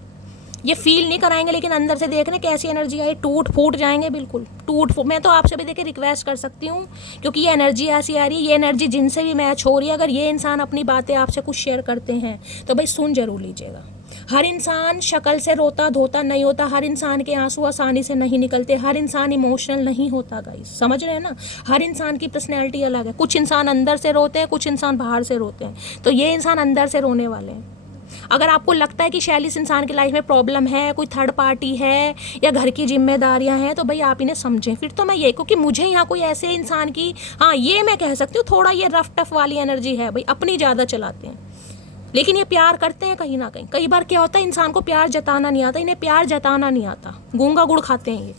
ये फील नहीं कराएंगे, लेकिन अंदर से देखने कैसी एनर्जी आई, टूट फूट जाएंगे बिल्कुल, टूट फूट। मैं तो आपसे भी देखिए रिक्वेस्ट कर सकती हूँ, क्योंकि ये एनर्जी ऐसी आ रही है, ये एनर्जी जिनसे भी मैच हो रही है, अगर ये इंसान अपनी बातें आपसे कुछ शेयर करते हैं तो भाई सुन जरूर लीजिएगा। हर इंसान शक्ल से रोता धोता नहीं होता, हर इंसान के आंसू आसानी से नहीं निकलते, हर इंसान इमोशनल नहीं होता गाइस, समझ रहे हैं ना। हर इंसान की पर्सनैलिटी अलग है। कुछ इंसान अंदर से रोते हैं, कुछ इंसान बाहर से रोते हैं, तो ये इंसान अंदर से रोने वाले हैं। अगर आपको लगता है कि शैली इस इंसान की लाइफ में प्रॉब्लम है, कोई थर्ड पार्टी है या घर की जिम्मेदारियां हैं, तो भाई आप इन्हें समझें। फिर तो मैं ये, क्योंकि मुझे यहाँ कोई ऐसे इंसान की, हाँ ये मैं कह सकती हूँ थोड़ा ये रफ टफ वाली एनर्जी है भाई, अपनी ज़्यादा चलाते हैं, लेकिन ये प्यार करते हैं कहीं ना कहीं। कई बार क्या होता है इंसान को प्यार जताना नहीं आता, इन्हें प्यार जताना नहीं आता, गूंगा गुड़ खाते हैं ये।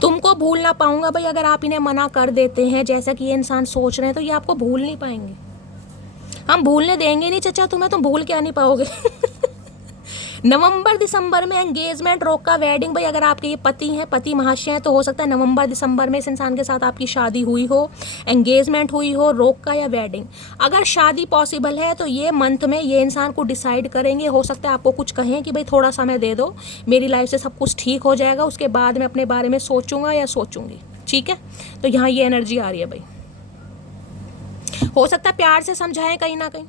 तुमको भूल ना पाऊंगा भाई, अगर आप इन्हें मना कर देते हैं जैसा कि ये इंसान सोच रहे हैं, तो ये आपको भूल नहीं पाएंगे। हम भूलने देंगे नहीं चचा तुम्हें, तुम भूल क्या नहीं पाओगे। नवंबर दिसंबर में एंगेजमेंट, रोका, वेडिंग। भाई अगर आपके ये पति हैं, पति महाशय हैं, तो हो सकता है नवंबर दिसंबर में इस इंसान के साथ आपकी शादी हुई हो, एंगेजमेंट हुई हो, रोका या वेडिंग। अगर शादी पॉसिबल है तो ये मंथ में ये इंसान को डिसाइड करेंगे। हो सकता है आपको कुछ कहें कि भाई थोड़ा समय दे दो, मेरी लाइफ से सब कुछ ठीक हो जाएगा, उसके बाद मैं अपने बारे में सोचूंगा या सोचूंगी, ठीक है। तो यहाँ ये एनर्जी आ रही है भाई। हो सकता है प्यार से समझाएं कहीं ना कहीं।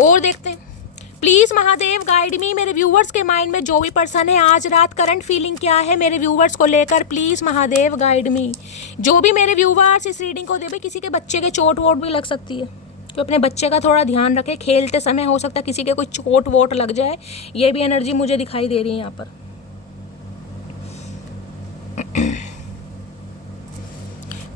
और देखते हैं प्लीज महादेव गाइड मी, मेरे व्यूवर्स के माइंड में जो भी पर्सन है आज रात करंट फीलिंग क्या है मेरे व्यूवर्स को लेकर, प्लीज महादेव गाइड मी। जो भी मेरे व्यूवर्स इस रीडिंग को देवे, किसी के बच्चे के चोट वोट भी लग सकती है, तो अपने बच्चे का थोड़ा ध्यान रखे, खेलते समय हो सकता है किसी के कोई चोट वोट लग जाए, ये भी एनर्जी मुझे दिखाई दे रही है यहाँ पर।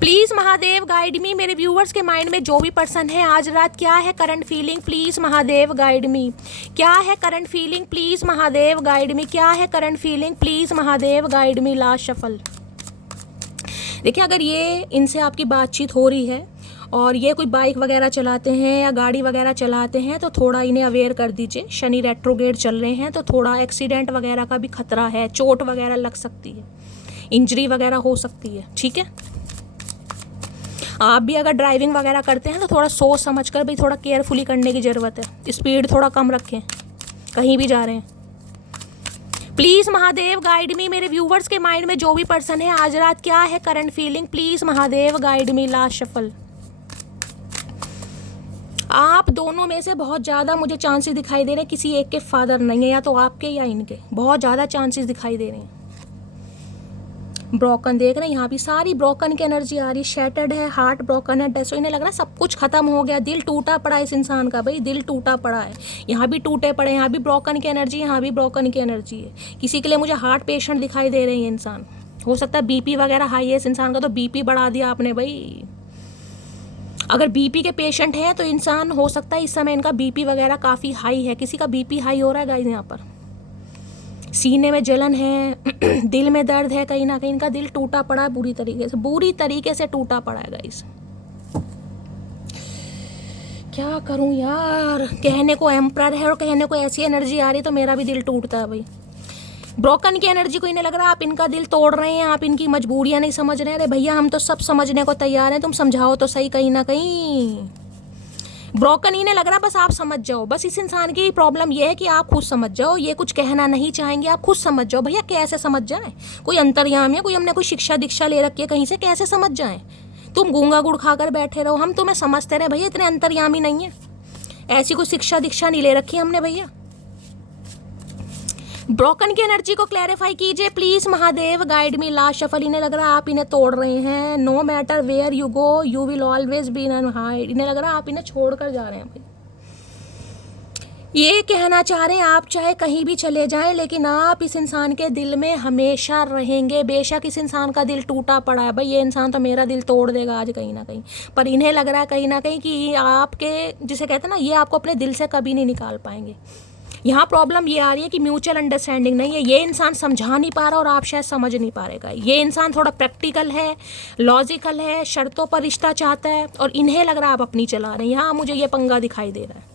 प्लीज महादेव गाइड मी, मेरे व्यूवर्स के माइंड में जो भी पर्सन है आज रात क्या है current feeling, please Mahadev guide मी। क्या है current feeling, please Mahadev guide मी। क्या है current feeling, please Mahadev guide me. Last shuffle. देखिए, अगर ये इनसे आपकी बातचीत हो रही है और ये कोई बाइक वगैरह चलाते हैं या गाड़ी वगैरह चलाते हैं तो थोड़ा इन्हें अवेयर कर दीजिए। शनि रेट्रोगेट चल रहे हैं तो थोड़ा एक्सीडेंट वगैरह का भी खतरा है, चोट वगैरह लग सकती है, इंजरी वगैरह हो सकती है। ठीक है, आप भी अगर ड्राइविंग वगैरह करते हैं तो थोड़ा सोच समझ कर भाई थोड़ा केयरफुली करने की ज़रूरत है, स्पीड थोड़ा कम रखें कहीं भी जा रहे हैं। प्लीज महादेव गाइड मी, मेरे व्यूवर्स के माइंड में जो भी पर्सन है आज रात क्या है current feeling, please Mahadev guide me. Last shuffle. आप दोनों में से बहुत ज़्यादा मुझे चांसेस दिखाई दे रहे हैं किसी एक के फादर नहीं है, या तो आपके या इनके, बहुत ज़्यादा चांसेस दिखाई दे रहे हैं। ब्रोकन देख रहे हैं, यहाँ भी सारी ब्रोकन की एनर्जी आ रही है, शैटर्ड है, हार्ट ब्रोकन है, डेसो, इन्हें लग रहा है सब कुछ खत्म हो गया, दिल टूटा पड़ा है इस इंसान का, भाई दिल टूटा पड़ा है। यहाँ भी टूटे पड़े, यहाँ भी ब्रोकन की एनर्जी, यहाँ भी ब्रोकन की एनर्जी है। किसी के लिए मुझे हार्ट पेशेंट दिखाई दे रहे हैं ये इंसान, हो सकता है बीपी वगैरह हाई है इस इंसान का, तो बीपी बढ़ा दिया आपने भाई। अगर बीपी के पेशेंट हैं तो इंसान हो सकता है इस समय इनका बीपी वगैरह काफ़ी हाई है, किसी का बीपी हाई हो रहा है गाइस। यहाँ पर सीने में जलन है, दिल में दर्द है, कहीं ना कहीं इनका दिल टूटा पड़ा है, बुरी तरीके से टूटा पड़ा है गाइस। क्या करूं यार, कहने को एम्परर है और कहने को ऐसी एनर्जी आ रही तो मेरा भी दिल टूटता है भाई। ब्रोकन की एनर्जी को इन्हें लग रहा है आप इनका दिल तोड़ रहे हैं, आप इनकी मजबूरियां नहीं समझ रहे हैं। अरे भैया, हम तो सब समझने को तैयार हैं, तुम समझाओ तो सही कहीं ना कहीं। ब्रोकन इन्हें लग रहा है बस आप समझ जाओ, बस इस इंसान की प्रॉब्लम ये है कि आप खुद समझ जाओ, ये कुछ कहना नहीं चाहेंगे, आप खुद समझ जाओ। भैया कैसे समझ जाए, कोई अंतर्यामी है, कोई हमने कोई शिक्षा दीक्षा ले रखी है कहीं से, कैसे समझ जाए। तुम गूंगा गुड़ खाकर बैठे रहो, हम तुम्हें समझते रहे, भैया इतने अंतर्यामी नहीं है, ऐसी कोई शिक्षा दीक्षा नहीं ले रखी हमने भैया। ब्रोकन की एनर्जी को क्लैरिफाई कीजिए please Mahadev guide me. Last shuffle. इन्हें लग रहा है आप इन्हें तोड़ रहे हैं, no matter where you go you will always be in hide. इन्हें लग रहा है आप इन्हें छोड़कर जा रहे हैं भाई, ये कहना चाह रहे हैं आप चाहे कहीं भी चले जाएं लेकिन आप इस इंसान के दिल में हमेशा रहेंगे। बेशक इस इंसान का दिल टूटा पड़ा है भाई, ये इंसान तो मेरा दिल तोड़ देगा आज कहीं ना कहीं, पर इन्हें लग रहा है कहीं ना कहीं कि आपके, जिसे कहते हैं ना, ये आपको अपने दिल से कभी नहीं निकाल पाएंगे। यहाँ प्रॉब्लम ये आ रही है कि म्यूचुअल अंडरस्टैंडिंग नहीं है, ये इंसान समझा नहीं पा रहा और आप शायद समझ नहीं पा रहेगा। ये इंसान थोड़ा प्रैक्टिकल है, लॉजिकल है, शर्तों पर रिश्ता चाहता है, और इन्हें लग रहा है आप अपनी चला रहे हैं। यहाँ मुझे ये पंगा दिखाई दे रहा है।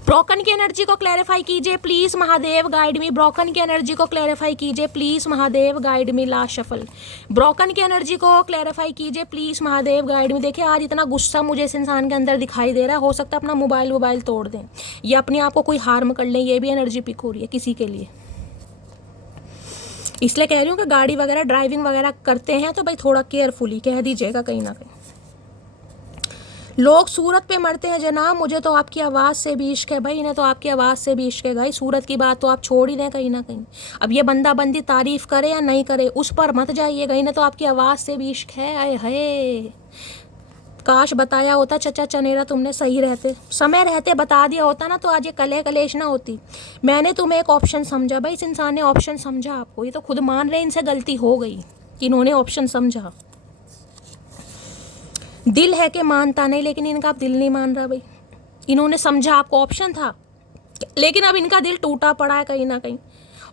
ब्रोकन की एनर्जी को क्लैरिफाई कीजिए please Mahadev guide me. Broken की एनर्जी को क्लैरिफाई कीजिए please Mahadev guide me. Last shuffle. Broken की एनर्जी को क्लैरिफाई कीजिए प्लीज महादेव गाइड मी। देखिए आज इतना गुस्सा मुझे इस इंसान के अंदर दिखाई दे रहा है, हो सकता है अपना मोबाइल तोड़ दें या अपने आप को कोई हार्म कर लें, ये भी एनर्जी पिक हो रही है किसी के लिए। इसलिए कह रही हूँ कि गाड़ी वगैरह ड्राइविंग वगैरह करते हैं तो भाई थोड़ा केयरफुली कह दीजिएगा कहीं ना कहीं। लोग सूरत पे मरते हैं जनाब, मुझे तो आपकी आवाज़ से भी इश्क है भाई, इन्हें तो आपकी आवाज़ से भी इश्क है भाई। सूरत की बात तो आप छोड़ ही दें कहीं ना कहीं। अब ये बंदा बंदी तारीफ़ करे या नहीं करे उस पर मत जाइएगा, इन्हें तो आपकी आवाज़ से भी इश्क है। आए हाय, काश बताया होता चचा चनेरा तुमने सही रहते, समय रहते बता दिया होता ना तो आज ये कले कलेश ना होती। मैंने तुम्हें एक ऑप्शन समझा भाई, इस इंसान ने ऑप्शन समझा आपको, ये तो खुद मान रहे इनसे गलती हो गई कि इन्होंने ऑप्शन समझा। दिल है कि मानता नहीं, लेकिन इनका अब दिल नहीं मान रहा भाई। इन्होंने समझा आपको ऑप्शन था, लेकिन अब इनका दिल टूटा पड़ा है कहीं ना कहीं।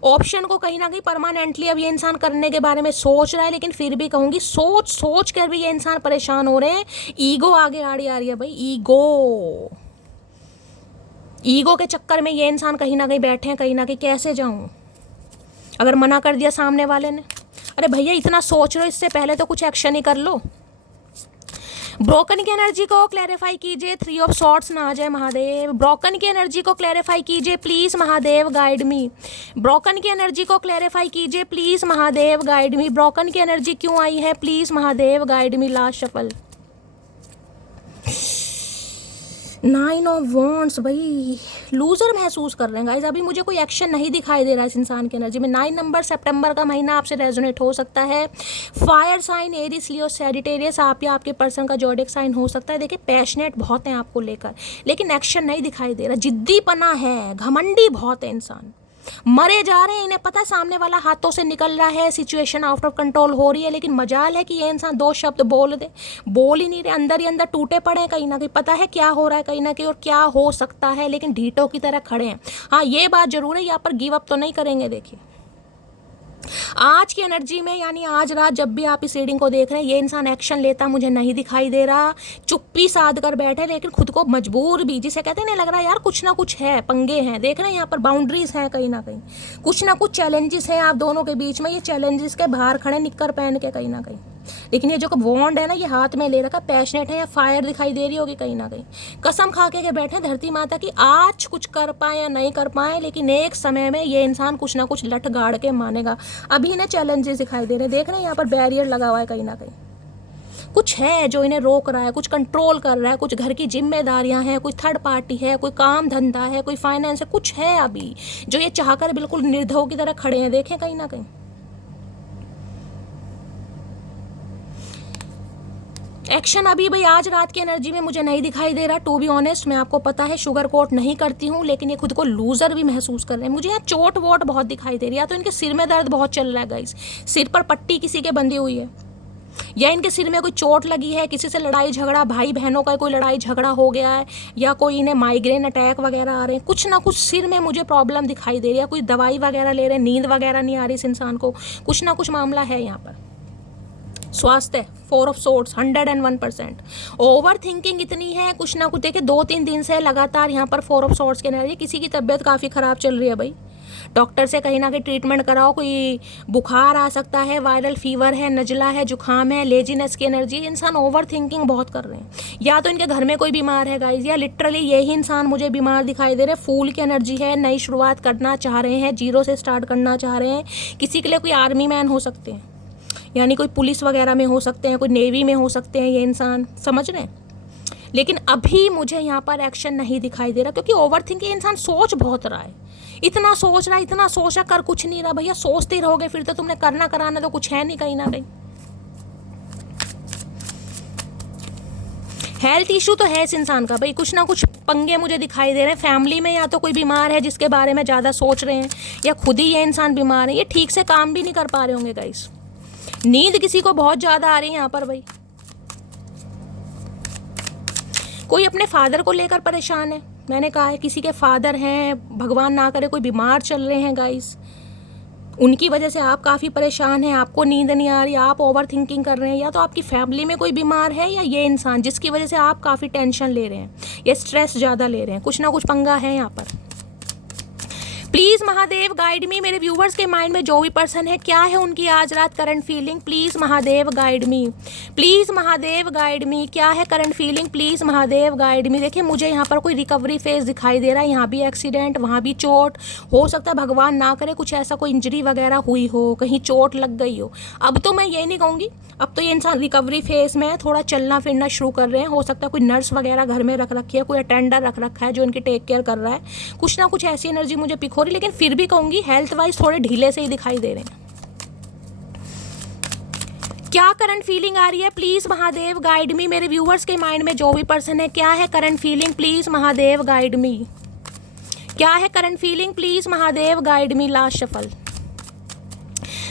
ऑप्शन को कहीं ना कहीं परमानेंटली अब ये इंसान करने के बारे में सोच रहा है, लेकिन फिर भी कहूँगी सोच कर भी ये इंसान परेशान हो रहे हैं। ईगो आगे आड़ी आ रही है भाई, ईगो के चक्कर में ये इंसान कहीं ना कहीं बैठे हैं, कहीं ना कहीं कैसे जाऊँ। अगर मना कर दिया सामने वाले ने, अरे भैया इतना सोच लो, इससे पहले तो कुछ एक्शन ही कर लो। ब्रोकन की एनर्जी को क्लैरिफाई कीजिए, 3 ऑफ सॉर्ड्स ना आ जाए महादेव। ब्रोकन की एनर्जी को क्लैरिफाई कीजिए please Mahadev guide me. Broken की एनर्जी को क्लैरिफाई कीजिए please Mahadev guide me. Broken की एनर्जी क्यों आई है please Mahadev guide me. Last shuffle. Nine of wands, भाई लूजर महसूस कर रहे हैं गाइज। अभी मुझे कोई एक्शन नहीं दिखाई दे रहा है इस इंसान की एनर्जी में। 9 नंबर सितंबर का महीना आपसे रेजोनेट हो सकता है। फायर साइन एरिस, लियो, सैजिटेरियस आप या आपके पर्सन का जोडिक साइन हो सकता है। देखिए पैशनेट बहुत हैं आपको लेकर, लेकिन एक्शन नहीं दिखाई दे रहा। जिद्दीपना है, घमंडी बहुत है इंसान, मरे जा रहे हैं। इन्हें पता है सामने वाला हाथों से निकल रहा है, सिचुएशन आउट ऑफ कंट्रोल हो रही है, लेकिन मजाल है कि ये इंसान 2 शब्द बोल दे, बोल ही नहीं रहे। अंदर ही अंदर टूटे पड़े हैं कहीं ना कहीं, पता है क्या हो रहा है कहीं ना कहीं और क्या हो सकता है, लेकिन ढीठों की तरह खड़े हैं। हाँ ये बात जरूर है, यहाँ पर गिव अप तो नहीं करेंगे। देखिए आज की एनर्जी में, यानी आज रात जब भी आप इस रीडिंग को देख रहे हैं, ये इंसान एक्शन लेता मुझे नहीं दिखाई दे रहा। चुप्पी साध कर बैठे, लेकिन खुद को मजबूर भी, जिसे कहते हैं ना, लग रहा है यार कुछ ना कुछ है, पंगे हैं। देख रहे हैं यहाँ पर बाउंड्रीज हैं कहीं ना कहीं, कुछ ना कुछ चैलेंजेस हैं आप दोनों के बीच में। ये चैलेंजेस के बाहर खड़े निक्कर पहन के कहीं ना कहीं, लेकिन ये जो वॉन्ड है ना, ये हाथ में ले रखा, पैशनेट है या फायर दिखाई दे रही होगी कहीं ना कहीं। कसम खा के बैठे धरती माता की, आज कुछ कर पाए या नहीं कर पाए, लेकिन एक समय में ये इंसान कुछ ना कुछ लठ गाड़ के मानेगा। अभी इन्हें चैलेंजेस दिखाई दे रहे हैं, देख रहे हैं यहाँ पर बैरियर लगा हुआ है कहीं ना कहीं। कुछ है जो इन्हें रोक रहा है, कुछ कंट्रोल कर रहा है, कुछ घर की जिम्मेदारियां हैं, कोई थर्ड पार्टी है, कोई काम धंधा है, कोई फाइनेंस है, कुछ है अभी जो ये चाहकर बिल्कुल निर्धव की तरह खड़े हैं। देखें कहीं ना कहीं एक्शन अभी भाई आज रात की एनर्जी में मुझे नहीं दिखाई दे रहा। टू बी ऑनेस्ट, मैं आपको पता है शुगर कोट नहीं करती हूँ, लेकिन ये खुद को लूजर भी महसूस कर रहे हैं। मुझे यहाँ चोट वोट बहुत दिखाई दे रही है, या तो इनके सिर में दर्द बहुत चल रहा है गाइस, सिर पर पट्टी किसी के बंधी हुई है, या इनके सिर में कोई चोट लगी है, किसी से लड़ाई झगड़ा, भाई बहनों का कोई लड़ाई झगड़ा हो गया है, या कोई इन्हें माइग्रेन अटैक वगैरह आ रहे हैं। कुछ ना कुछ सिर में मुझे प्रॉब्लम दिखाई दे रही है, कोई दवाई वगैरह ले रहे हैं, नींद वगैरह नहीं आ रही इस इंसान को, कुछ ना कुछ मामला है यहाँ पर। स्वास्थ्य 4 ऑफ सोर्ड्स 101%। ओवर थिंकिंग इतनी है, कुछ ना कुछ। देखिए 2-3 दिन से लगातार यहाँ पर 4 ऑफ सोर्ड्स के एनर्जी, किसी की तबीयत काफ़ी ख़राब चल रही है भाई, डॉक्टर से कहीं ना कहीं ट्रीटमेंट कराओ। कोई बुखार आ सकता है, वायरल फीवर है, नजला है, जुकाम है, लेजीनेस की एनर्जी। इंसान ओवर थिंकिंग बहुत कर रहे हैं, या तो इनके घर में कोई बीमार है गाइज, या लिटरली यही इंसान मुझे बीमार दिखाई दे रहे। फूल की एनर्जी है, नई शुरुआत करना चाह रहे हैं, जीरो से स्टार्ट करना चाह रहे हैं। किसी के लिए कोई आर्मी मैन हो सकते हैं, यानी कोई पुलिस वगैरह में हो सकते हैं, कोई नेवी में हो सकते हैं ये इंसान, समझ रहे हैं। लेकिन अभी मुझे यहाँ पर एक्शन नहीं दिखाई दे रहा, क्योंकि ओवर थिंकिंग इंसान सोच बहुत रहा है, इतना सोच रहा है, इतना सोचा कर कुछ नहीं रहा। भैया सोचते रहोगे फिर तो तुमने करना कराना तो कुछ है नहीं कहीं ना कहीं। हेल्थ इशू तो है इस इंसान का भाई, कुछ ना कुछ पंगे मुझे दिखाई दे रहे हैं फैमिली में। या तो कोई बीमार है जिसके बारे में ज़्यादा सोच रहे हैं, या खुद ही ये इंसान बीमार है, ये ठीक से काम भी नहीं कर पा रहे होंगे गाइस। नींद किसी को बहुत ज़्यादा आ रही है यहाँ पर भाई। कोई अपने फादर को लेकर परेशान है, मैंने कहा है किसी के फादर हैं, भगवान ना करे कोई बीमार चल रहे हैं गाइस, उनकी वजह से आप काफ़ी परेशान हैं, आपको नींद नहीं आ रही, आप ओवर थिंकिंग कर रहे हैं। या तो आपकी फैमिली में कोई बीमार है, या ये इंसान जिसकी वजह से आप काफ़ी टेंशन ले रहे हैं, या स्ट्रेस ज़्यादा ले रहे हैं, कुछ ना कुछ पंगा है यहाँ पर। प्लीज़ महादेव गाइड मी, मेरे व्यूवर्स के माइंड में जो भी पर्सन है, क्या है उनकी आज रात current feeling. Please Mahadev guide me, please Mahadev guide मी, क्या है current feeling, please Mahadev guide me. देखिए मुझे यहाँ पर कोई रिकवरी फेज दिखाई दे रहा है, यहाँ भी एक्सीडेंट, वहाँ भी चोट, हो सकता है भगवान ना करे कुछ ऐसा कोई इंजरी वगैरह हुई हो, कहीं चोट लग गई हो। अब तो मैं ये नहीं कहूँगी, अब तो ये इंसान रिकवरी फेज में है, थोड़ा चलना फिरना शुरू कर रहे हैं। हो सकता है कोई नर्स वगैरह घर में रख रखी है, कोई अटेंडर रख रखा है जो इनकी टेक केयर कर रहा है, कुछ ना कुछ ऐसी एनर्जी मुझे पिक हो रही। लेकिन फिर भी कहूँगी हेल्थ वाइज थोड़े ढीले से ही दिखाई दे रहे हैं। क्या करंट फीलिंग आ रही है, प्लीज़ महादेव गाइड मी। मेरे व्यूवर्स के माइंड में जो भी पर्सन है, क्या है current feeling, please Mahadev guide मी। क्या है current feeling, please Mahadev guide me. Last shuffle.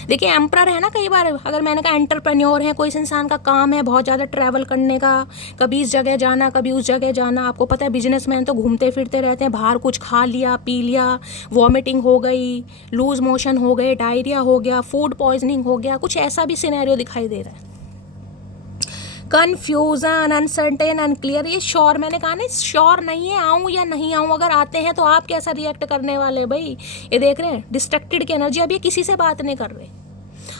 देखिए एम्परर है ना, कई बार अगर मैंने कहा एंटरप्रेन्योर है, कोई इंसान का काम है बहुत ज़्यादा ट्रैवल करने का, कभी इस जगह जाना, कभी उस जगह जाना। आपको पता है बिजनेसमैन तो घूमते फिरते रहते हैं, बाहर कुछ खा लिया पी लिया, वॉमिटिंग हो गई, लूज मोशन हो गए, डायरिया हो गया, फूड पॉइजनिंग हो गया, कुछ ऐसा भी सिनेरियो दिखाई दे रहा है। कन्फ्यूज़न, अनसर्टेन, अनक्लियर, ये श्योर, मैंने कहा ना श्योर नहीं है आऊँ या नहीं आऊँ। अगर आते हैं तो आप कैसा रिएक्ट करने वाले भाई, ये देख रहे हैं डिस्ट्रैक्टेड की एनर्जी। अब ये किसी से बात नहीं कर रहे।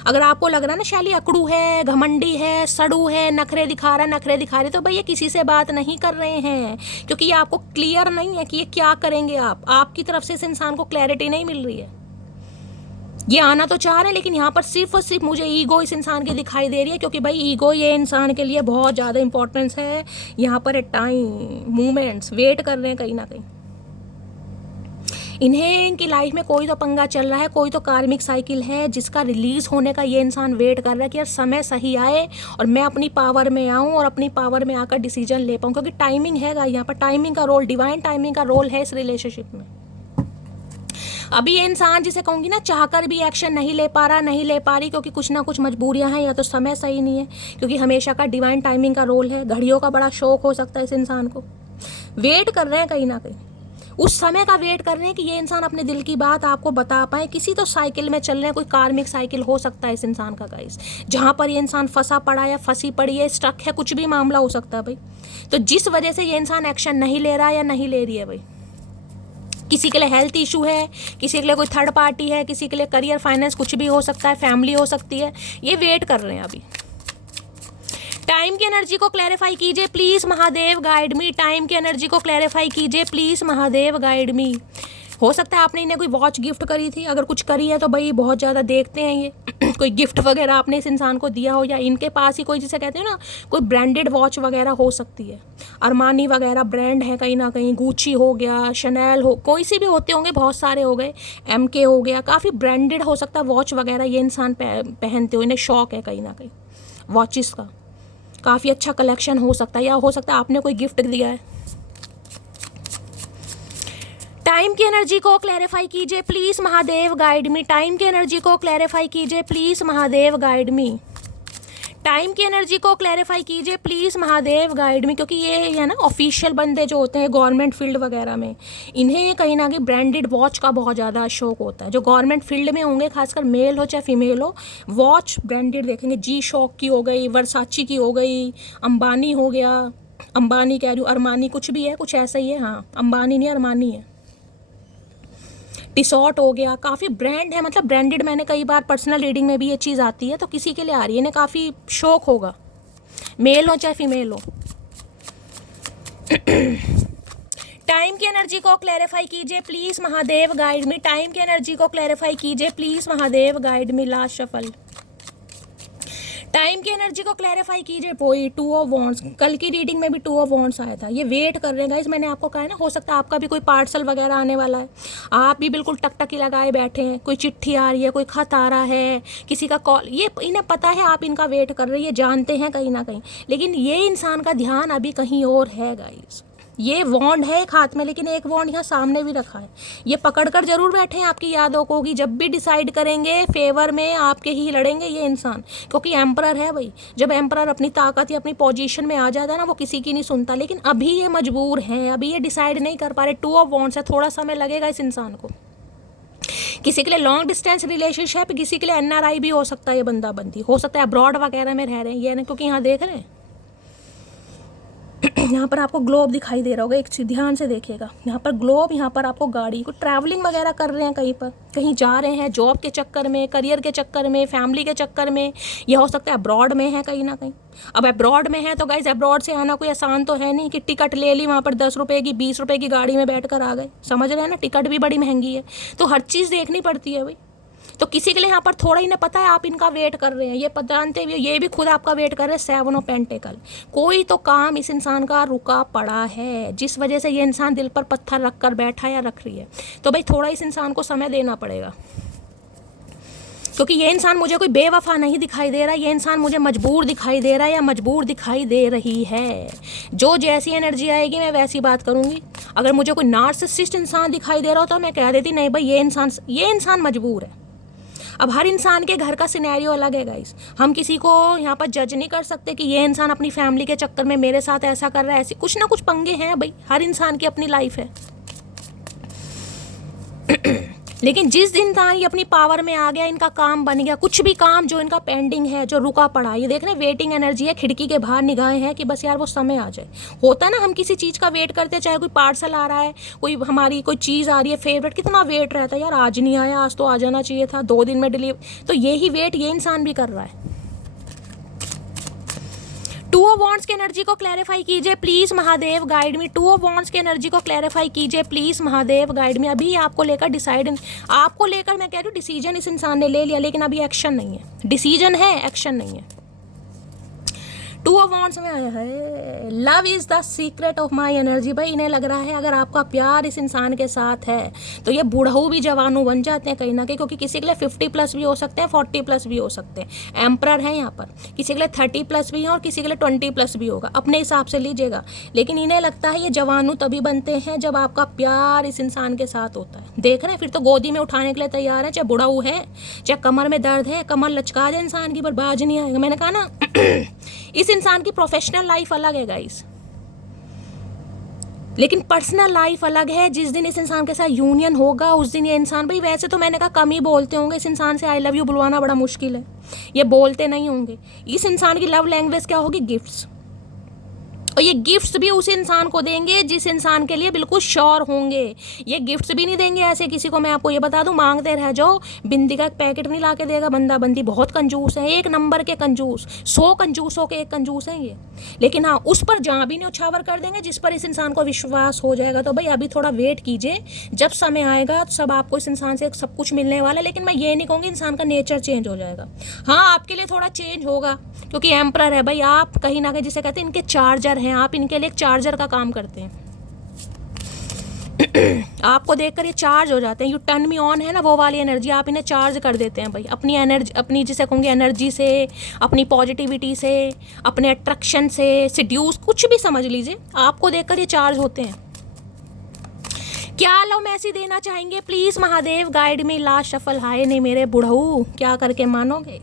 अगर आपको लग रहा है ना शैली अकड़ू है, घमंडी है, सड़ू है, नखरे दिखा रहा, नखरे दिखा रहे, तो भाई ये किसी से बात नहीं कर रहे हैं, क्योंकि ये आपको क्लियर नहीं है कि ये क्या करेंगे। आपकी तरफ से इस इंसान को क्लैरिटी नहीं मिल रही है। ये आना तो चाह रहे हैं, लेकिन यहाँ पर सिर्फ और सिर्फ मुझे ईगो इस इंसान की दिखाई दे रही है, क्योंकि भाई ईगो ये इंसान के लिए बहुत ज़्यादा इंपॉर्टेंस है। यहाँ पर टाइम मूवमेंट्स वेट कर रहे हैं कहीं ना कहीं। इन्हें इनकी लाइफ में कोई तो पंगा चल रहा है, कोई तो कार्मिक साइकिल है जिसका रिलीज होने का ये इंसान वेट कर रहा है कि यार समय सही आए और मैं अपनी पावर में आऊँ और अपनी पावर में आकर डिसीजन ले पाऊँ, क्योंकि टाइमिंग है यहाँ पर, टाइमिंग का रोल, डिवाइन टाइमिंग का रोल है इस रिलेशनशिप में। अभी ये इंसान जिसे कहूँगी ना, चाहकर भी एक्शन नहीं ले पा रहा, नहीं ले पा रही, क्योंकि कुछ ना कुछ मजबूरियां हैं, या तो समय सही नहीं है, क्योंकि हमेशा का डिवाइन टाइमिंग का रोल है। घड़ियों का बड़ा शौक हो सकता है इस इंसान को। वेट कर रहे हैं कहीं ना कहीं, उस समय का वेट कर रहे हैं कि ये इंसान अपने दिल की बात आपको बता पाए। किसी तो साइकिल में चल रहे हैं, कोई कार्मिक साइकिल हो सकता है इस इंसान का गाइस, जहाँ पर ये इंसान फंसा पड़ा है, फंसी पड़ी है, स्टक है, कुछ भी मामला हो सकता है भाई। तो जिस वजह से ये इंसान एक्शन नहीं ले रहा या नहीं ले रही है भाई, किसी के लिए हेल्थ इशू है, किसी के लिए कोई थर्ड पार्टी है, किसी के लिए करियर, फाइनेंस, कुछ भी हो सकता है, फैमिली हो सकती है, ये वेट कर रहे हैं अभी। टाइम की एनर्जी को क्लैरिफाई कीजिए please Mahadev, guide me. Time की एनर्जी को क्लैरिफाई कीजिए प्लीज महादेव, गाइड मी। हो सकता है आपने इन्हें कोई वॉच गिफ्ट करी थी, अगर कुछ करी है तो भाई बहुत ज़्यादा देखते हैं ये कोई गिफ्ट वगैरह आपने इस इंसान को दिया हो, या इनके पास ही कोई, जिसे कहते हैं ना, कोई ब्रांडेड वॉच वगैरह हो सकती है, अरमानी वगैरह ब्रांड है कहीं ना कहीं, गुची हो गया, शनैल हो, कोई सी भी होते होंगे, बहुत सारे हो गए, MK हो गया, काफ़ी ब्रांडेड हो सकता है वॉच वगैरह ये इंसान पहनते हो, इन्हें शौक है कहीं ना कहीं वॉचेस का, काफ़ी अच्छा कलेक्शन हो सकता है, या हो सकता है आपने कोई गिफ्ट दिया है। टाइम की एनर्जी को क्लैरिफाई कीजिए please Mahadev, guide me. Time की एनर्जी को क्लैरिफाई कीजिए please Mahadev, guide me. Time की एनर्जी को क्लैरिफाई कीजिए प्लीज महादेव, गाइड मी। क्योंकि ये है ना, ऑफिशियल बंदे जो होते हैं गवर्नमेंट फील्ड वगैरह में, इन्हें कहीं ना कहीं ब्रांडेड वॉच का बहुत ज़्यादा शौक होता है। जो गवर्नमेंट फील्ड में होंगे, खासकर मेल हो चाहे फीमेल हो, वॉच ब्रांडेड देखेंगे। जी शॉक की हो गई, वर्साची की हो गई, अंबानी हो गया, अंबानी कह रही हूँ, अरमानी कुछ भी है, कुछ ऐसा ही है, हाँ अंबानी नहीं अरमानी है, टिसॉट हो गया, काफ़ी ब्रांड है, मतलब ब्रांडेड। मैंने कई बार पर्सनल रीडिंग में भी ये चीज़ आती है, तो किसी के लिए आ रही है, इन्हें काफ़ी शौक होगा, मेल हो चाहे फीमेल हो। टाइम की एनर्जी को क्लैरिफाई कीजिए please Mahadev, guide me. Time की एनर्जी को क्लैरिफाई कीजिए please Mahadev, guide me. Last shuffle. Time की एनर्जी को क्लैरिफाई कीजिए। वही 2 ऑफ वॉन्ड्स, कल की रीडिंग में भी 2 ऑफ वॉन्ड्स आया था। ये वेट कर रहे हैं गाइस, मैंने आपको कहा है ना, हो सकता है आपका भी कोई पार्सल वगैरह आने वाला है, आप भी बिल्कुल टकटकी लगाए बैठे हैं, कोई चिट्ठी आ रही है, कोई खत आ रहा है, किसी का कॉल, ये इन्हें पता है आप इनका वेट कर रहे हैं, ये जानते हैं कहीं ना कहीं, लेकिन ये इंसान का ध्यान अभी कहीं और है गाइस। ये वॉन्ड है एक हाथ में, लेकिन एक वॉन्ड यहाँ सामने भी रखा है, ये पकड़ कर जरूर बैठे हैं आपकी यादों को, कि जब भी डिसाइड करेंगे फेवर में आपके ही लड़ेंगे ये इंसान, क्योंकि एम्परर है भाई। जब एम्परर अपनी ताकत या अपनी पोजीशन में आ जाता है ना, वो किसी की नहीं सुनता, लेकिन अभी ये मजबूर हैं, अभी ये डिसाइड नहीं कर पा रहे। 2 ऑफ वॉन्ड्स है, थोड़ा समय लगेगा इस इंसान को। किसी के लिए लॉन्ग डिस्टेंस रिलेशनशिप, किसी के लिए NRI भी हो सकता है, ये बंदा बंदी हो सकता है अब्रॉड वगैरह में रह रहे हैं ये ना, क्योंकि यहाँ देख रहे हैं यहाँ पर आपको ग्लोब दिखाई दे रहा होगा, एक चीज ध्यान से देखिएगा, यहाँ पर ग्लोब, यहाँ पर आपको गाड़ी, को ट्रैवलिंग वगैरह कर रहे हैं, कहीं पर कहीं जा रहे हैं, जॉब के चक्कर में, करियर के चक्कर में, फैमिली के चक्कर में, यह हो सकता है अब्रॉड में है कहीं ना कहीं। अब अब्रॉड में है तो गाइज, अब्रॉड से आना कोई आसान तो है नहीं कि टिकट ले ली, वहाँ पर 10 रुपये की 20 रुपये की गाड़ी में बैठ कर आ गए, समझ रहे हैं ना, टिकट भी बड़ी महंगी है, तो हर चीज़ देखनी पड़ती है भाई। तो किसी के लिए यहाँ पर थोड़ा इन्हें पता है आप इनका वेट कर रहे हैं, ये जानते हुए ये भी खुद आपका वेट कर रहे हैं। 7 ऑफ पेंटिकल, कोई तो काम इस इंसान का रुका पड़ा है, जिस वजह से ये इंसान दिल पर पत्थर रख कर बैठा या रख रही है। तो भाई थोड़ा इस इंसान को समय देना पड़ेगा, क्योंकि ये इंसान मुझे कोई बेवफा नहीं दिखाई दे रहा, ये इंसान मुझे मजबूर दिखाई दे रहा है या मजबूर दिखाई दे रही है। जो जैसी एनर्जी आएगी मैं वैसी बात करूँगी। अगर मुझे कोई नार्सिसिस्ट इंसान दिखाई दे रहा हो तो मैं कह देती नहीं भाई, ये इंसान मजबूर है। अब हर इंसान के घर का सिनेरियो अलग है गाइस, हम किसी को यहाँ पर जज नहीं कर सकते कि ये इंसान अपनी फैमिली के चक्कर में मेरे साथ ऐसा कर रहा है, ऐसे कुछ ना कुछ पंगे हैं भाई, हर इंसान की अपनी लाइफ है। लेकिन जिस दिन इंसान ये अपनी पावर में आ गया, इनका काम बन गया, कुछ भी काम जो इनका पेंडिंग है, जो रुका पड़ा, ये देख रहे हैं वेटिंग एनर्जी है, खिड़की के बाहर निगाहें हैं कि बस यार वो समय आ जाए। होता ना, हम किसी चीज़ का वेट करते हैं, चाहे कोई पार्सल आ रहा है, कोई हमारी कोई चीज़ आ रही है फेवरेट, कितना वेट रहता है यार, आज नहीं आया, आज तो आ जाना चाहिए था, 2 दिन में डिलीवर। तो यही वेट ये इंसान भी कर रहा है। टू ऑफ वॉन्ड्स की एनर्जी को क्लैरिफाई कीजिए please Mahadev, guide me. Two of wands की एनर्जी को क्लैरिफाई कीजिए प्लीज महादेव, गाइड मी। अभी आपको लेकर डिसाइड, आपको लेकर मैं कह रही हूँ डिसीजन इस इंसान ने ले लिया, लेकिन अभी एक्शन नहीं है। डिसीजन है, एक्शन नहीं है। टू ऑफ वॉन्ड्स में आया है love is the secret of my energy. भाई इन्हें लग रहा है अगर आपका प्यार इस इंसान के साथ है तो ये बूढ़ऊ भी जवानों बन जाते हैं कहीं ना कहीं, क्योंकि किसी के लिए 50+ भी हो सकते हैं, 40+ भी हो सकते हैं। एम्परर है यहाँ पर, किसी के लिए 30+ भी है और किसी के लिए 20+ भी होगा, अपने हिसाब से लीजिएगा। लेकिन इन्हें लगता है ये जवानों तभी बनते हैं जब आपका प्यार इस इंसान के साथ होता है। देख रहे हैं, फिर तो गोदी में उठाने के लिए तैयार है, चाहे बूढ़ऊ है, चाहे कमर में दर्द है, कमर लचका दे इंसान की, पर बाज नहीं आएगा। मैंने कहा ना इस इंसान की प्रोफेशनल लाइफ अलग है गाइस, लेकिन पर्सनल लाइफ अलग है। जिस दिन इस इंसान के साथ यूनियन होगा उस दिन ये इंसान, भाई वैसे तो मैंने कहा कम ही बोलते होंगे, इस इंसान से आई लव यू बुलवाना बड़ा मुश्किल है, ये बोलते नहीं होंगे। इस इंसान की लव लैंग्वेज क्या होगी? गिफ्ट्स। और ये गिफ्ट्स भी उस इंसान को देंगे जिस इंसान के लिए बिल्कुल श्योर होंगे। ये गिफ्ट्स भी नहीं देंगे ऐसे किसी को, मैं आपको ये बता दूं, मांगते रह जाओ, बिंदी का पैकेट नहीं ला के देगा बंदा। बंदी बहुत कंजूस है, एक नंबर के कंजूस, 100 कंजूसों के एक कंजूस हैं ये। लेकिन हाँ, उस पर जहाँ भी न्यौछावर कर देंगे जिस पर इस इंसान को विश्वास हो जाएगा। तो भाई अभी थोड़ा वेट कीजिए, जब समय आएगा तो सब आपको इस इंसान से सब कुछ मिलने वाला है। लेकिन मैं ये नहीं कहूँगी इंसान का नेचर चेंज हो जाएगा। हाँ, आपके लिए थोड़ा चेंज होगा, क्योंकि एम्परर है भाई, आप कहीं ना कहीं जिसे कहते हैं इनके चार्जर हैं, आप इनके लिए एक चार्जर का काम करते हैं। आपको देखकर ये चार्ज हो जाते हैं। यू टर्न मी ऑन है ना, वो वाली एनर्जी, आप इन्हें चार्ज कर देते हैं भाई अपनी एनर्जी, अपनी जिसे कहूँगी एनर्जी से, अपनी पॉजिटिविटी से, अपने अट्रैक्शन से, सिड्यूस, कुछ भी समझ लीजिए, आपको देखकर ये चार्ज होते हैं। क्या लव मैसेज देना चाहेंगे please Mahadev, guide me. Last shuffle. Hi नहीं मेरे बुढ़ऊ, क्या करके मानोगे?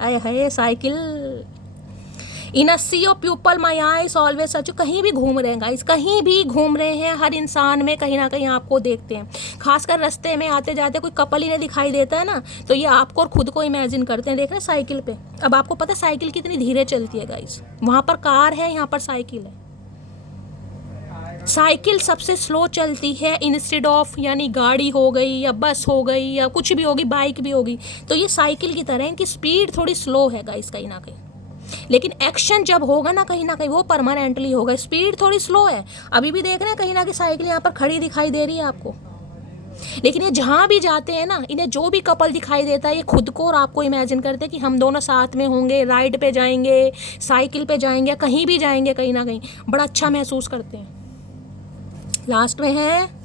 आए हाय cycle. In a sea of people my eyes always सच। कहीं भी घूम रहे हैं गाइस, कहीं भी घूम रहे हैं, हर इंसान में कहीं ना कहीं आपको देखते हैं। खासकर रास्ते में आते जाते कोई कपल इन्हें दिखाई देता है ना, तो ये आपको और खुद को इमेजिन करते हैं। देख रहे हैं साइकिल पे। अब आपको पता है साइकिल कितनी धीरे चलती है गाइस, वहाँ पर कार है, यहाँ पर साइकिल है। साइकिल सबसे स्लो चलती है इंस्टेड ऑफ, यानी गाड़ी हो गई या बस हो गई या कुछ भी होगी, बाइक भी होगी, तो ये साइकिल की तरह है, इनकी स्पीड थोड़ी स्लो है गाइस कहीं ना कहीं। लेकिन एक्शन जब होगा ना कहीं ना कहीं वो परमानेंटली होगा। स्पीड थोड़ी स्लो है, अभी भी देख रहे हैं कहीं ना कहीं साइकिल यहाँ पर खड़ी दिखाई दे रही है आपको। लेकिन ये जहाँ भी जाते हैं ना, इन्हें जो भी कपल दिखाई देता है, ये खुद को और आपको इमेजिन करते हैं कि हम दोनों साथ में होंगे, राइड पे जाएंगे, साइकिल पे जाएंगे, कहीं भी जाएंगे, कहीं ना कहीं बड़ा अच्छा महसूस करते हैं। लास्ट में है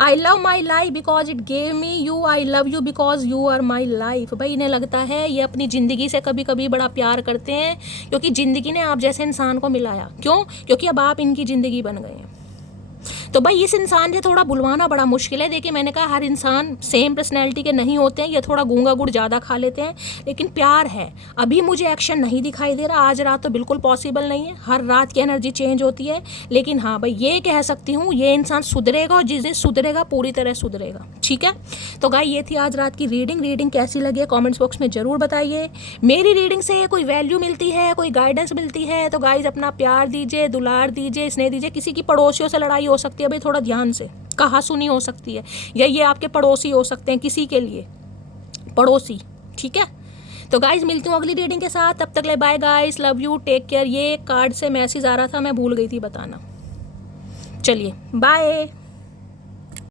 I love my life because it gave me you, I love you because you are my life. भाई इन्हें लगता है ये अपनी ज़िंदगी से कभी कभी बड़ा प्यार करते हैं, क्योंकि ज़िंदगी ने आप जैसे इंसान को मिलाया। क्यों? क्योंकि अब आप इनकी ज़िंदगी बन गए हैं। तो भाई इस इंसान से थोड़ा बुलवाना बड़ा मुश्किल है। देखिए मैंने कहा हर इंसान सेम पर्सनैलिटी के नहीं होते हैं, ये थोड़ा गूंगा गुड़ ज़्यादा खा लेते हैं, लेकिन प्यार है। अभी मुझे एक्शन नहीं दिखाई दे रहा, आज रात तो बिल्कुल पॉसिबल नहीं है, हर रात की एनर्जी चेंज होती है। लेकिन हाँ भाई ये कह सकती हूँ ये इंसान सुधरेगा, और जिस दिन सुधरेगा पूरी तरह सुधरेगा। ठीक है, तो गाइस ये थी आज रात की रीडिंग कैसी लगी है कमेंट्स बॉक्स में ज़रूर बताइए। मेरी रीडिंग से कोई वैल्यू मिलती है, कोई गाइडेंस मिलती है तो गाइस अपना प्यार दीजिए, दुलार दीजिए, स्नेह दीजिए। किसी की पड़ोसियों से लड़ाई हो सकती है भाई, थोड़ा ध्यान से, कहा सुनी हो सकती है, या ये आपके पड़ोसी हो सकते हैं किसी के लिए पड़ोसी। ठीक है, तो गाइस मिलती हूँ अगली रीडिंग के साथ, तब तक ले bye guys, love you, take care. ये कार्ड से मैसेज आ रहा था, मैं भूल गई थी बताना। चलिए बाय।